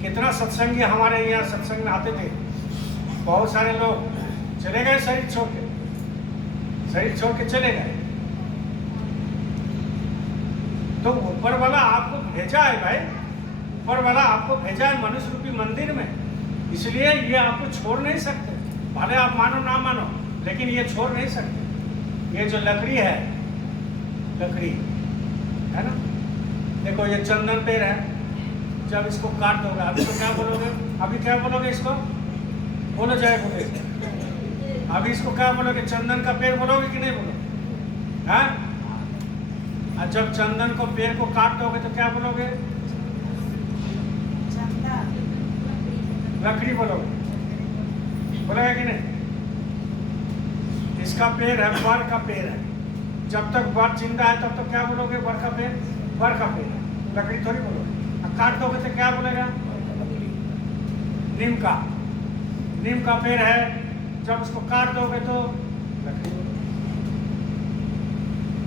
कितना सत्संगी हमारे यहाँ सत्संग में आते थे, बहुत सारे लोग चले गए शरीर छोड़ के चले गए। तो ऊपर वाला आपको भेजा है भाई, ऊपर वाला आपको भेजा है मनुष्य रूपी मंदिर में, इसलिए ये आपको छोड़ नहीं सकते। भले आप मानो ना मानो, लेकिन ये छोड़ नहीं सकते। ये जो लकड़ी है, लकड़ी है ना, देखो ये चंदन पेड़ है। जब इसको काट दोगे, अभी तो क्या बोलोगे? अभी क्या बोलोगे इसको? बोलो जाए बोले। अभी इसको क्या बोलोगे? चंदन का पेड़ बोलोगे कि नहीं बोलोगे? हाँ, और जब चंदन को पेड़ को काट दोगे तो क्या बोलोगे? लकड़ी बोलोगे, बोलोगे कि नहीं? इसका पेड़ है, बर का पेड़ है। जब तक बर जिंदा है तब तक क्या बोलोगे? बर का पेड़, बर का पेड़ है, लकड़ी थोड़ी बोलोगे। काट दोगे तो क्या बोलेगा? नीम का पेड़ है, जब उसको काट दोगे तो लकड़ी।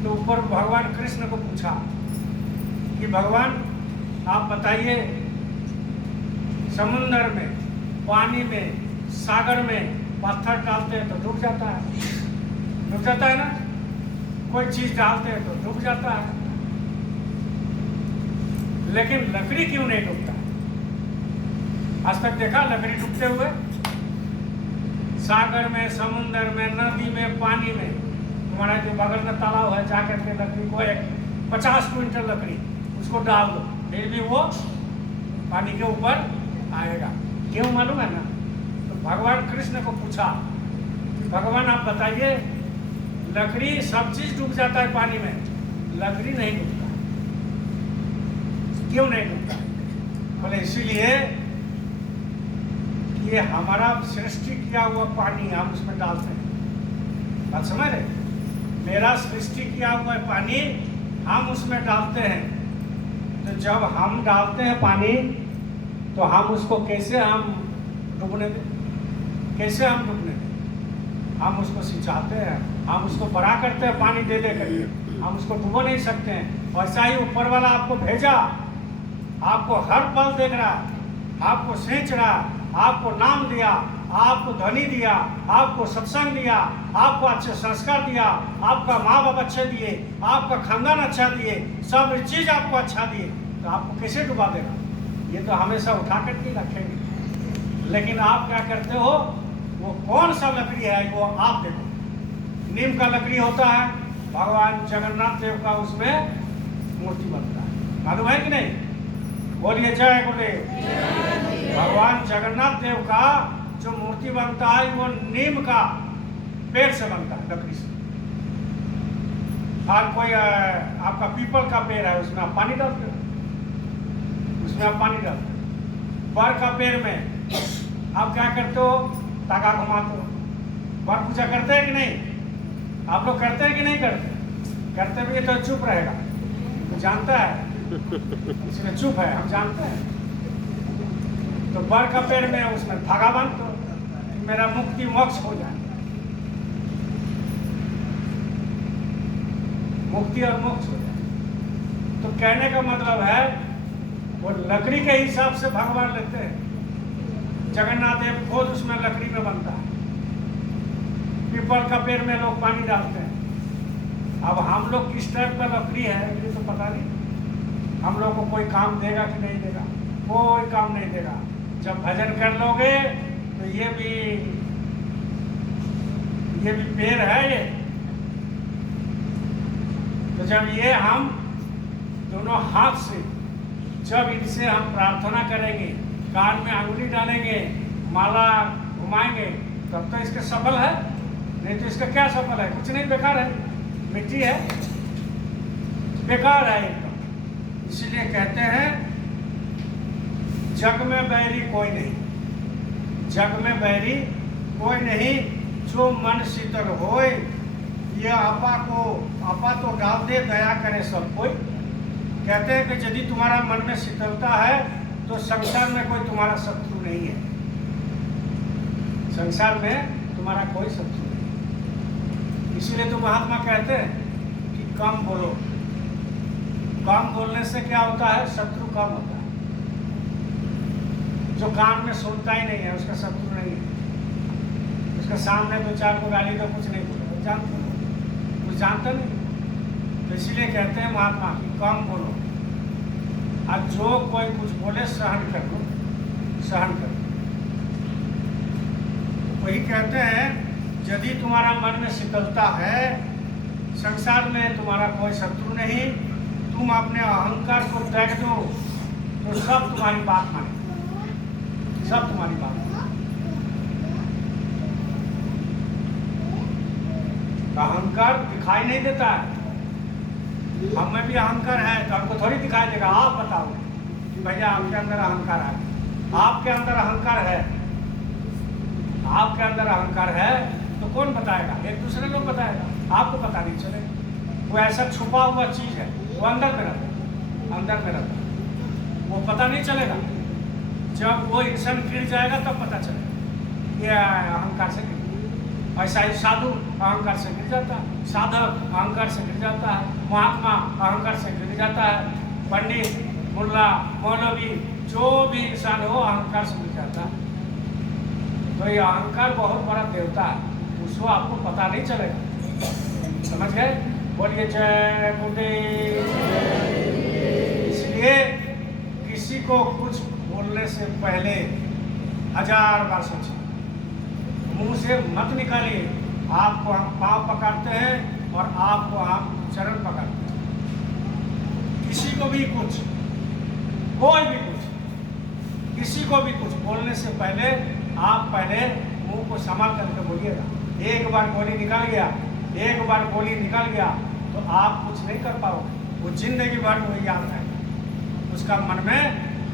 तो ऊपर भगवान कृष्ण को पूछा कि भगवान आप बताइए, समुद्र में, पानी में, सागर में पत्थर डालते हैं तो डूब जाता है ना? कोई चीज डालते हैं तो डूब जाता है, लेकिन लकड़ी क्यों नहीं डूबता? आज तक देखा लकड़ी डूबते हुए? सागर में, समुद्र में, नदी में, पानी में। हमारा जो बगल में तालाब है, जाकर के लकड़ी को 50 क्विंटल लकड़ी उसको डाल दो, फिर भी वो पानी के ऊपर आएगा। क्यों मालूम है ना? तो भगवान कृष्ण को पूछा कि भगवान आप बताइए, लकड़ी सब चीज डूब जाता है पानी में, लकड़ी नहीं डूबता, क्यों नहीं डूबता? बोले इसीलिए ये हमारा सृष्टि किया हुआ पानी हम उसमें डालते हैं। बात समझ रहे? मेरा सृष्टि किया हुआ पानी हम उसमें डालते हैं। तो जब हम डालते हैं पानी तो हम उसको कैसे हम डूबने दें? कैसे हम डूबने दें? हम उसको सिंचाते हैं, हम उसको बड़ा करते हैं पानी दे दे करके, हम उसको डुबो नहीं सकते हैं। वैसा ही ऊपर वाला आपको भेजा, आपको हर पल देख रहा, आपको सींच रहा, आपको नाम दिया, आपको ध्वनि दिया, आपको सत्संग दिया, आपको अच्छे संस्कार दिया, आपका माँ बाप अच्छे दिए, आपका खानदान अच्छा दिए, सब चीज़ आपको अच्छा दिए, तो आपको कैसे डुबा देगा? ये तो हमेशा उठा करके रखेंगे। लेकिन आप क्या करते हो? वो कौन सा लकड़ी है वो आप देखो। नीम का लकड़ी होता है, भगवान जगन्नाथ देव का उसमें मूर्ति बनता है, मालूम है कि नहीं? बोलिए जय गुरुदेव। भगवान जगन्नाथ देव का जो मूर्ति बनता है वो नीम का पेड़ से बनता है, लकड़ी से। और कोई आपका पीपल का पेड़ है, उसमें आप पानी डालते हो, उसमें आप पानी डालते हो। बर का पेड़ में आप क्या करते हो? तागा घुमाते हो। बर पूजा करते हैं कि नहीं? आप लोग करते हैं कि नहीं करते? करते भी तो चुप रहेगा, तो जानता है इसमें चुप है, हम जानते हैं। तो बर का पेड़ में उसमें धागा बांध दो, मेरा मुक्ति मोक्ष हो जाए। मुक्ति और मोक्ष हो जाए। तो कहने का मतलब है वो लकड़ी के हिसाब से भगवान लेते हैं। जगन्नाथ देव खुद उसमें लकड़ी में बनता है। पीपल का पेड़ में लोग पानी डालते हैं। अब हम लोग किस टाइप का लकड़ी है ये तो पता नहीं। हम लोग को कोई काम देगा कि नहीं देगा? कोई काम नहीं देगा। जब भजन कर लोगे तो ये भी पेड़ है ये। तो जब ये हम दोनों हाथ से जब इनसे हम प्रार्थना करेंगे, कान में अंगुली डालेंगे, माला घुमाएंगे, तब तो इसके सफल है। नहीं तो इसका क्या सफल है? कुछ नहीं, बेकार है, मिट्टी है, बेकार है एकदम। इसलिए कहते हैं जग में बैरी कोई नहीं, जग में बैरी कोई नहीं, जो मन शीतल होए, ये आपा तो डाल दे, दया करे सब कोई। कहते हैं कि यदि तुम्हारा मन में शीतलता है तो संसार में कोई तुम्हारा शत्रु नहीं है। संसार में तुम्हारा कोई शत्रु नहीं। इसीलिए तो महात्मा कहते हैं कि कम बोलो। कम बोलने से क्या होता है? शत्रु कम होता है। जो कान में सुनता ही नहीं है उसका शत्रु नहीं है। उसके सामने दो चार को गाली दो, कुछ नहीं बोलो, जानते हो, कुछ जानता नहीं। तो इसीलिए कहते हैं महात्मा कि कम बोलो, और जो कोई कुछ बोले सहन कर लो, सहन कर लो। वही कहते हैं यदि तुम्हारा मन में शीतलता है, संसार में तुम्हारा कोई शत्रु नहीं, तुम अपने अहंकार को त्याग दो तो सब तुम्हारी बात माने, सब तुम्हारी बात माने। अहंकार दिखाई नहीं देता है। हम में भी अहंकार है तो हमको थोड़ी दिखाई देगा। आप बताओ कि भैया आपके अंदर अहंकार है। आपके अंदर अहंकार है, आपके अंदर अहंकार है तो कौन बताएगा? एक दूसरे लोग बताएगा, आपको पता नहीं चलेगा। वो ऐसा छुपा हुआ चीज है, वो अंदर में रहता है, अंदर में रहता है, वो पता नहीं चलेगा। जब वो इंसान गिर जाएगा तब पता चलेगा ये अहंकार से गिर। ऐसा ही साधु अहंकार से गिर जाता है, साधक अहंकार से गिर जाता है, महात्मा अहंकार से गिर जाता है, पंडित, मुल्ला, मौलवी, जो भी इंसान हो अहंकार से गिर जाता है। तो ये अहंकार बहुत बड़ा देवता है, उसको आपको पता नहीं चलेगा। समझ गए? बोलिए जय गुरुदेव। इसलिए किसी को कुछ बोलने से पहले 1000 बार सोचिए, मुंह से मत निकालिए। आपको हम पाँव पकड़ते हैं और आपको हम चरण पकड़ते हैं। किसी को भी कुछ, कोई भी कुछ, किसी को भी कुछ बोलने से पहले आप पहले मुंह को संभाल करके बोलिएगा। एक बार गोली निकल गया, एक बार गोली निकल गया तो आप कुछ नहीं कर पाओगे। वो जिंदगी भर वो याद रहेगा, उसका मन में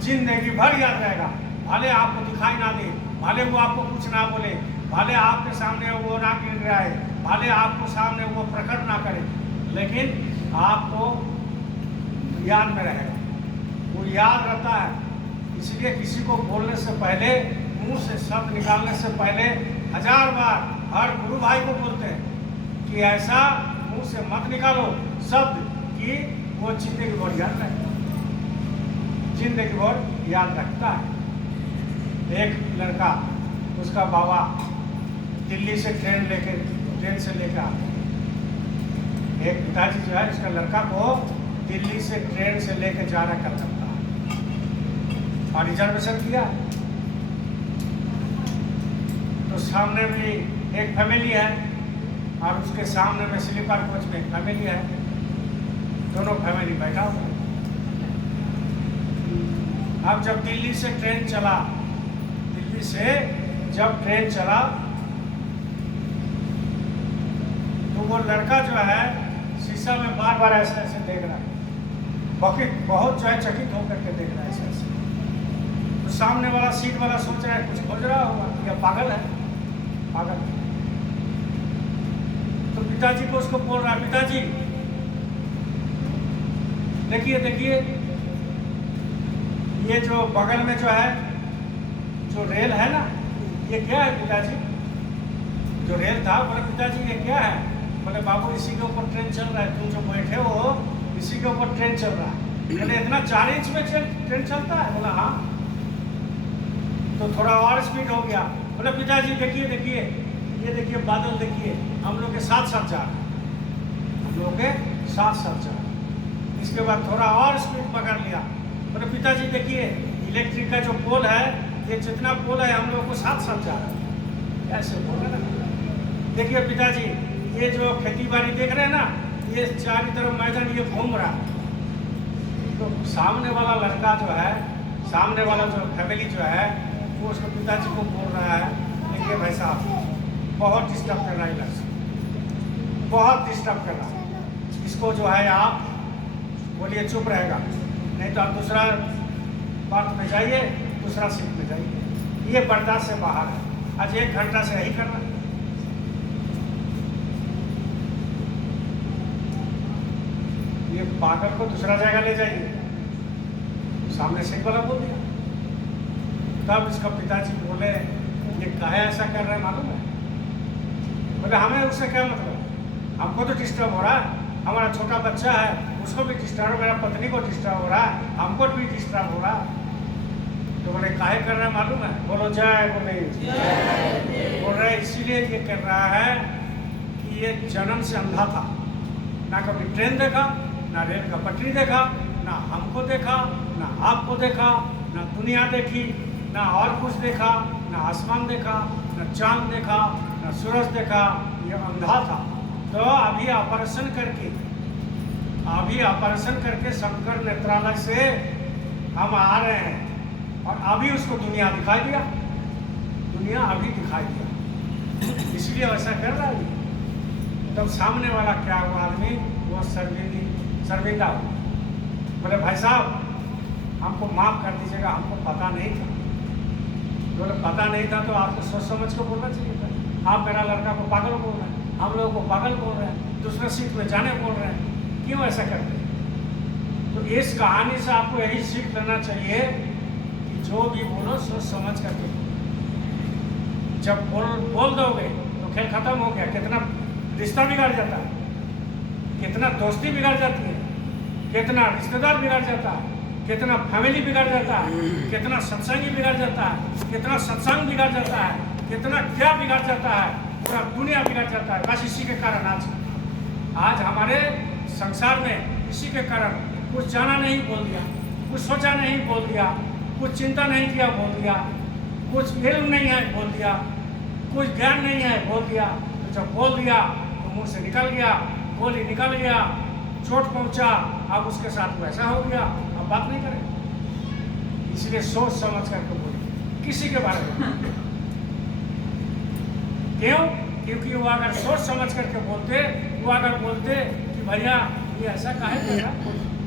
जिंदगी भर याद रहेगा। भले आपको दिखाई ना दे, भले वो आपको कुछ ना बोले, भले आपके सामने वो ना गिर रहा है, भले आपको सामने वो प्रकट ना करे, लेकिन आपको याद में रहेगा, वो याद रहता है। इसलिए किसी को बोलने से पहले, मुंह से शब्द निकालने से पहले 1000 बार हर गुरु भाई को बोलते हैं कि ऐसा मुंह से मत निकालो शब्द कि वो जिंदगी भर याद रहे, जिंदगी भर याद रखता है। एक लड़का, उसका बाबा दिल्ली से ट्रेन से लेकर आते हैं। एक पिताजी जो है, उसका लड़का को दिल्ली से ट्रेन से लेकर जा रहा कलकत्ता और रिजर्वेशन किया। तो सामने भी एक फैमिली है और उसके सामने में स्लीपर कोच में एक फैमिली है, दोनों फैमिली बैठा हुआ। अब जब दिल्ली से ट्रेन चला, दिल्ली से जब ट्रेन चला तो वो लड़का जो है शीशा में बार बार ऐसे ऐसे देख रहा है, बहुत जो है चकित होकर के देख रहा है ऐसे ऐसे। तो सामने वाला सीट वाला सोच रहा है कुछ खोज रहा होगा, या पागल है, पागल। तो पिताजी को उसको बोल रहा है, पिताजी देखिए देखिए, ये जो बगल में जो है जो रेल है ना, ये क्या है पिताजी? जो रेल था, बोले पिताजी ये क्या है? बोले बाबू इसी के ऊपर ट्रेन चल रहा है, तुम जो बैठे हो इसी के ऊपर ट्रेन चल रहा है। बोले इतना 4 इंच में ट्रेन चलता है? बोला हाँ। तो थोड़ा और स्पीड हो गया। बोले पिताजी देखिए देखिए, ये देखिए बादल देखिए, हम लोग के साथ साथ जा रहे हैं, हम लोग के साथ साथ जा रहे हैं। इसके बाद थोड़ा और स्पीड पकड़ लिया। बोले पिताजी देखिए इलेक्ट्रिक का जो पोल है, ये जितना पोल है हम लोग को साथ साथ जा रहा है। ऐसे बोला ना। देखिए पिताजी ये जो खेती बाड़ी देख रहे हैं ना, ये चारों तरफ मैदान ये घूम रहा है। तो सामने वाला लड़का जो है, सामने वाला जो फैमिली जो है, वो उसको पिताजी को बोल रहा है, देखिए भाई साहब बहुत डिस्टर्ब कर रहा है, इधर बहुत डिस्टर्ब कर रहा है, इसको जो है आप बोलिए चुप रहेगा, नहीं तो आप दूसरा बात में जाइए, दूसरा सीट में जाइए। ये बर्दाश्त से बाहर है, आज 1 घंटा से यही कर रहा है। ये पागल को दूसरा जगह ले जाइए, सामने सीट वाला बोल दिया। तब इसका पिताजी बोले ये काहे ऐसा कर रहे हैं मालूम है? बोले हमें उससे क्या मतलब, हमको तो डिस्टर्ब हो रहा है, हमारा छोटा बच्चा है उसको भी डिस्टर्ब, मेरा पत्नी को डिस्टर्ब हो रहा है, हमको भी डिस्टर्ब हो रहा है। तो बोले काहे कर रहा है मालूम है? बोलो जय बोले। बोल रहे इसीलिए ये कर रहा है कि ये जन्म से अंधा था, ना कभी ट्रेन देखा, ना रेल का पटरी देखा, ना हमको देखा, ना आपको देखा, ना दुनिया देखी, ना और कुछ देखा, ना आसमान देखा, ना चांद देखा, ना सूरज देखा, ये अंधा था। तो अभी ऑपरेशन करके शंकर नेत्रालय से हम आ रहे हैं और अभी उसको दुनिया दिखाई दिया, दुनिया अभी दिखाई दिया, इसलिए वैसा कर रहा है। तब सामने वाला क्या हुआ आदमी, वो शर्मिंदा हुआ। बोले भाई साहब हमको माफ़ कर दीजिएगा, हमको पता नहीं था। बोले पता नहीं था तो आपको सोच समझ को बोलना चाहिए था। आप मेरा लड़का को पागल बोल रहे हैं, हम लोगों को पागल बोल रहे हैं, दूसरे सीट में जाने बोल रहे हैं, क्यों ऐसा करते हैं? तो इस कहानी से आपको यही सीख लेना चाहिए कि जो भी बोलो सोच समझ करके, जब बोल दोगे तो खेल खत्म हो गया। कितना रिश्ता बिगड़ जाता है, कितना दोस्ती बिगड़ जाती है, कितना रिश्तेदार बिगड़ जाता है, कितना फैमिली बिगड़ जाता है, कितना सत्संगी बिगड़ जाता है, कितना सत्संग बिगड़ जाता है, कितना क्या बिगड़ जाता है, पूरा दुनिया बिगड़ जाता है। बस इसी के कारण आज हमारे संसार में इसी के कारण कुछ जाना नहीं बोल दिया, कुछ सोचा नहीं बोल दिया, कुछ चिंता नहीं किया बोल दिया, कुछ इल्म नहीं है बोल दिया, कुछ ज्ञान नहीं है बोल दिया। तो जब बोल दिया तो मुंह से निकल गया, गोली निकल गया, चोट पहुंचा, अब उसके साथ वैसा हो गया, अब बात नहीं करें। इसलिए सोच समझ करके बोलिए किसी के बारे में। क्यों? क्योंकि वो अगर सोच समझ करके बोलते, वो अगर बोलते कि भैया ये ऐसा काहे कर रहा,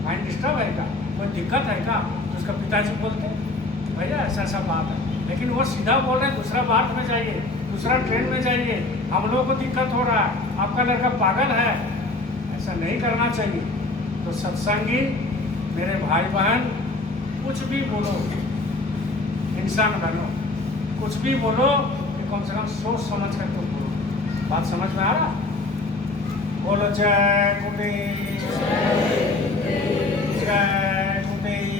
माइंड डिस्टर्ब है क्या, कोई दिक्कत है क्या, तो उसका पिताजी बोलते भैया ऐसा ऐसा बात है, लेकिन वो सीधा बोल रहे हैं दूसरा बात में जाइए, दूसरा ट्रेन में जाइए, हम लोगों को दिक्कत हो रहा है, आपका लड़का पागल है, ऐसा नहीं करना चाहिए। तो सत्संगी मेरे भाई बहन, कुछ भी बोलो, इंसान बनो, कुछ भी बोलो कि कम से कम सोच समझ कर तो बोलो। बात समझ में आ रहा? बोलो जय गुरुदेव, जय गुरुदेव।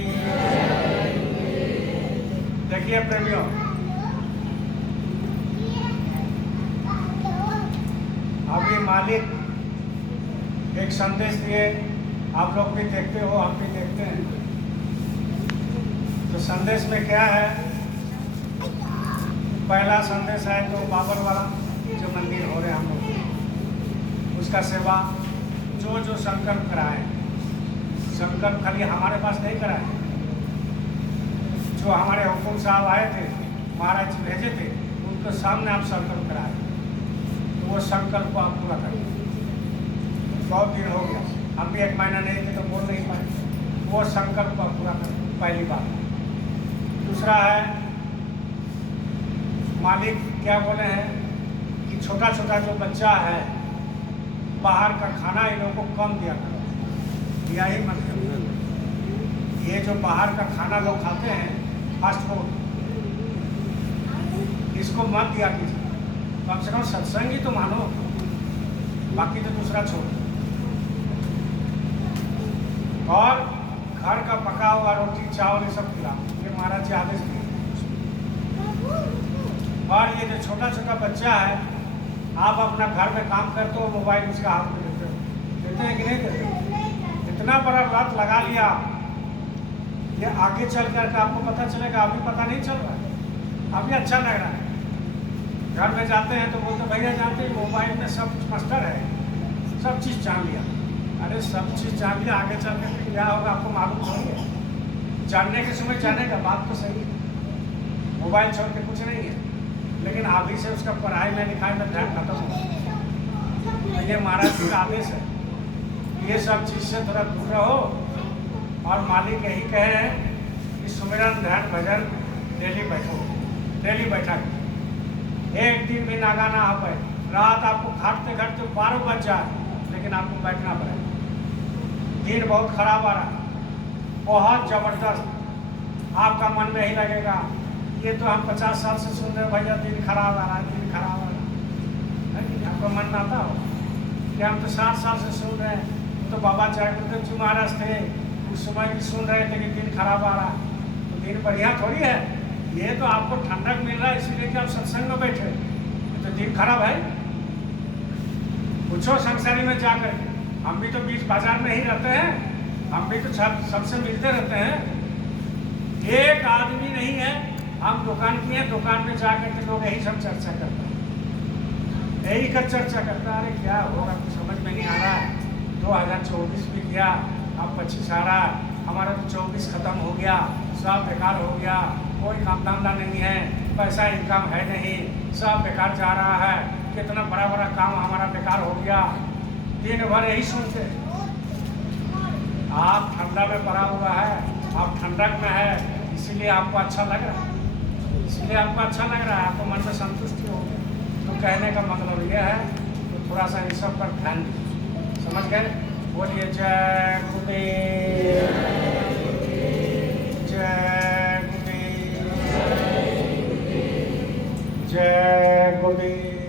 देखिए प्रेमियों, अभी मालिक एक संदेश दिए, आप लोग भी देखते हो, आप भी देखते हैं। तो संदेश में क्या है? पहला संदेश है जो बाबर वाला जो मंदिर हो रहे हम लोग, उसका सेवा जो संकल्प कराए, संकल्प खाली हमारे पास नहीं कराए, जो हमारे हुकुम साहब आए थे, महाराज जी भेजे थे, उनके सामने आप संकल्प कराए, तो वो संकल्प को आप पूरा करें। 100 दिन हो गया, हम भी 1 महीना नहीं थे तो बोल नहीं पाए, वो संकल्प को पूरा करें, पहली बात। दूसरा है, मालिक क्या बोले हैं कि छोटा छोटा जो बच्चा है, बाहर का खाना इन लोगों को कम दिया करो। यही मतलब ये जो बाहर का खाना लोग खाते हैं, फास्ट फूड, इसको मत दिया कीजिए। कम से कम सत्संग ही तो मानो, बाकी तो दूसरा छोड़ो। और घर का पका हुआ रोटी चावल ये सब खिलाओ, ये महाराज जी आदेश दिए। और ये जो छोटा छोटा बच्चा है, आप अपना घर में काम करते हो, मोबाइल उसका हाथ में देते हैं कि नहीं देते? इतना बड़ा लत लगा लिया, ये आगे चल कर आपको पता चलेगा, अभी पता नहीं चल रहा है, अभी अच्छा लग रहा है। घर में जाते हैं तो बोलते भैया जानते हैं मोबाइल में सब कुछ मास्टर है, सब चीज़ जान लिया। अरे सब चीज़ जान लिया, आगे चल कर क्या होगा आपको मालूम नहीं है। जानने के समय जानेगा, बात तो सही है, मोबाइल छोड़ के कुछ नहीं है, लेकिन अभी से उसका पढ़ाई में लिखाई में ध्यान खत्म हो। ये महाराज जी का आदेश है, ये सब चीज़ से थोड़ा दूर रहो। और मालिक यही कहे हैं कि सुमिरन ध्यान भजन डेली बैठो, डेली बैठा करो। एक दिन भी नागा ना हो पाए, रात आपको घाटते घाटते 12 बज जाए, लेकिन आपको बैठना पड़ेगा। दिन बहुत खराब आ रहा है, बहुत ज़बरदस्त, आपका मन में ही लगेगा ये तो हम 50 साल से सुन रहे भैया, दिन खराब आ रहा है, दिन खराब आ रहा है। आपको मन में आता हो कि हम तो 60 साल से सुन रहे हैं, तो बाबा जयगुरुदेव जी महाराज थे, उस समय भी सुन रहे थे कि दिन खराब आ रहा है। तो दिन बढ़िया थोड़ी है, ये तो आपको ठंडक मिल रहा है इसीलिए कि आप सत्संग में बैठे, तो दिन खराब है। पूछो संसारी में जाकर, हम भी तो बीच बाजार में ही रहते हैं, हम भी तो सबसे मिलते रहते हैं। एक आदमी नहीं है, हम दुकान किए, दुकान में जाकर के लोग यही सब चर्चा करते हैं, यही का चर्चा करता है। अरे क्या होगा कुछ समझ में नहीं आ रहा है, 2024 भी गया, अब 25 आ रहा है, हमारा तो 24 खत्म हो गया, सब बेकार हो गया, कोई काम धंधा नहीं है, पैसा इनकम है नहीं, सब बेकार जा रहा है, कितना बड़ा बड़ा काम हमारा बेकार हो गया। दिन भर यही सुनते। आप ठंडा में पड़ा हुआ है, आप ठंडक में है, इसीलिए आपको अच्छा लग रहा है, इसलिए आपको अच्छा लग रहा है, आपको मन में संतुष्टि हो गई। तो कहने का मतलब ये है, तो थोड़ा सा इन सब पर ध्यान दीजिए, समझ गए? बोलिए जय गुरुदेव, जय गुरुदेव, जय गुरुदेव।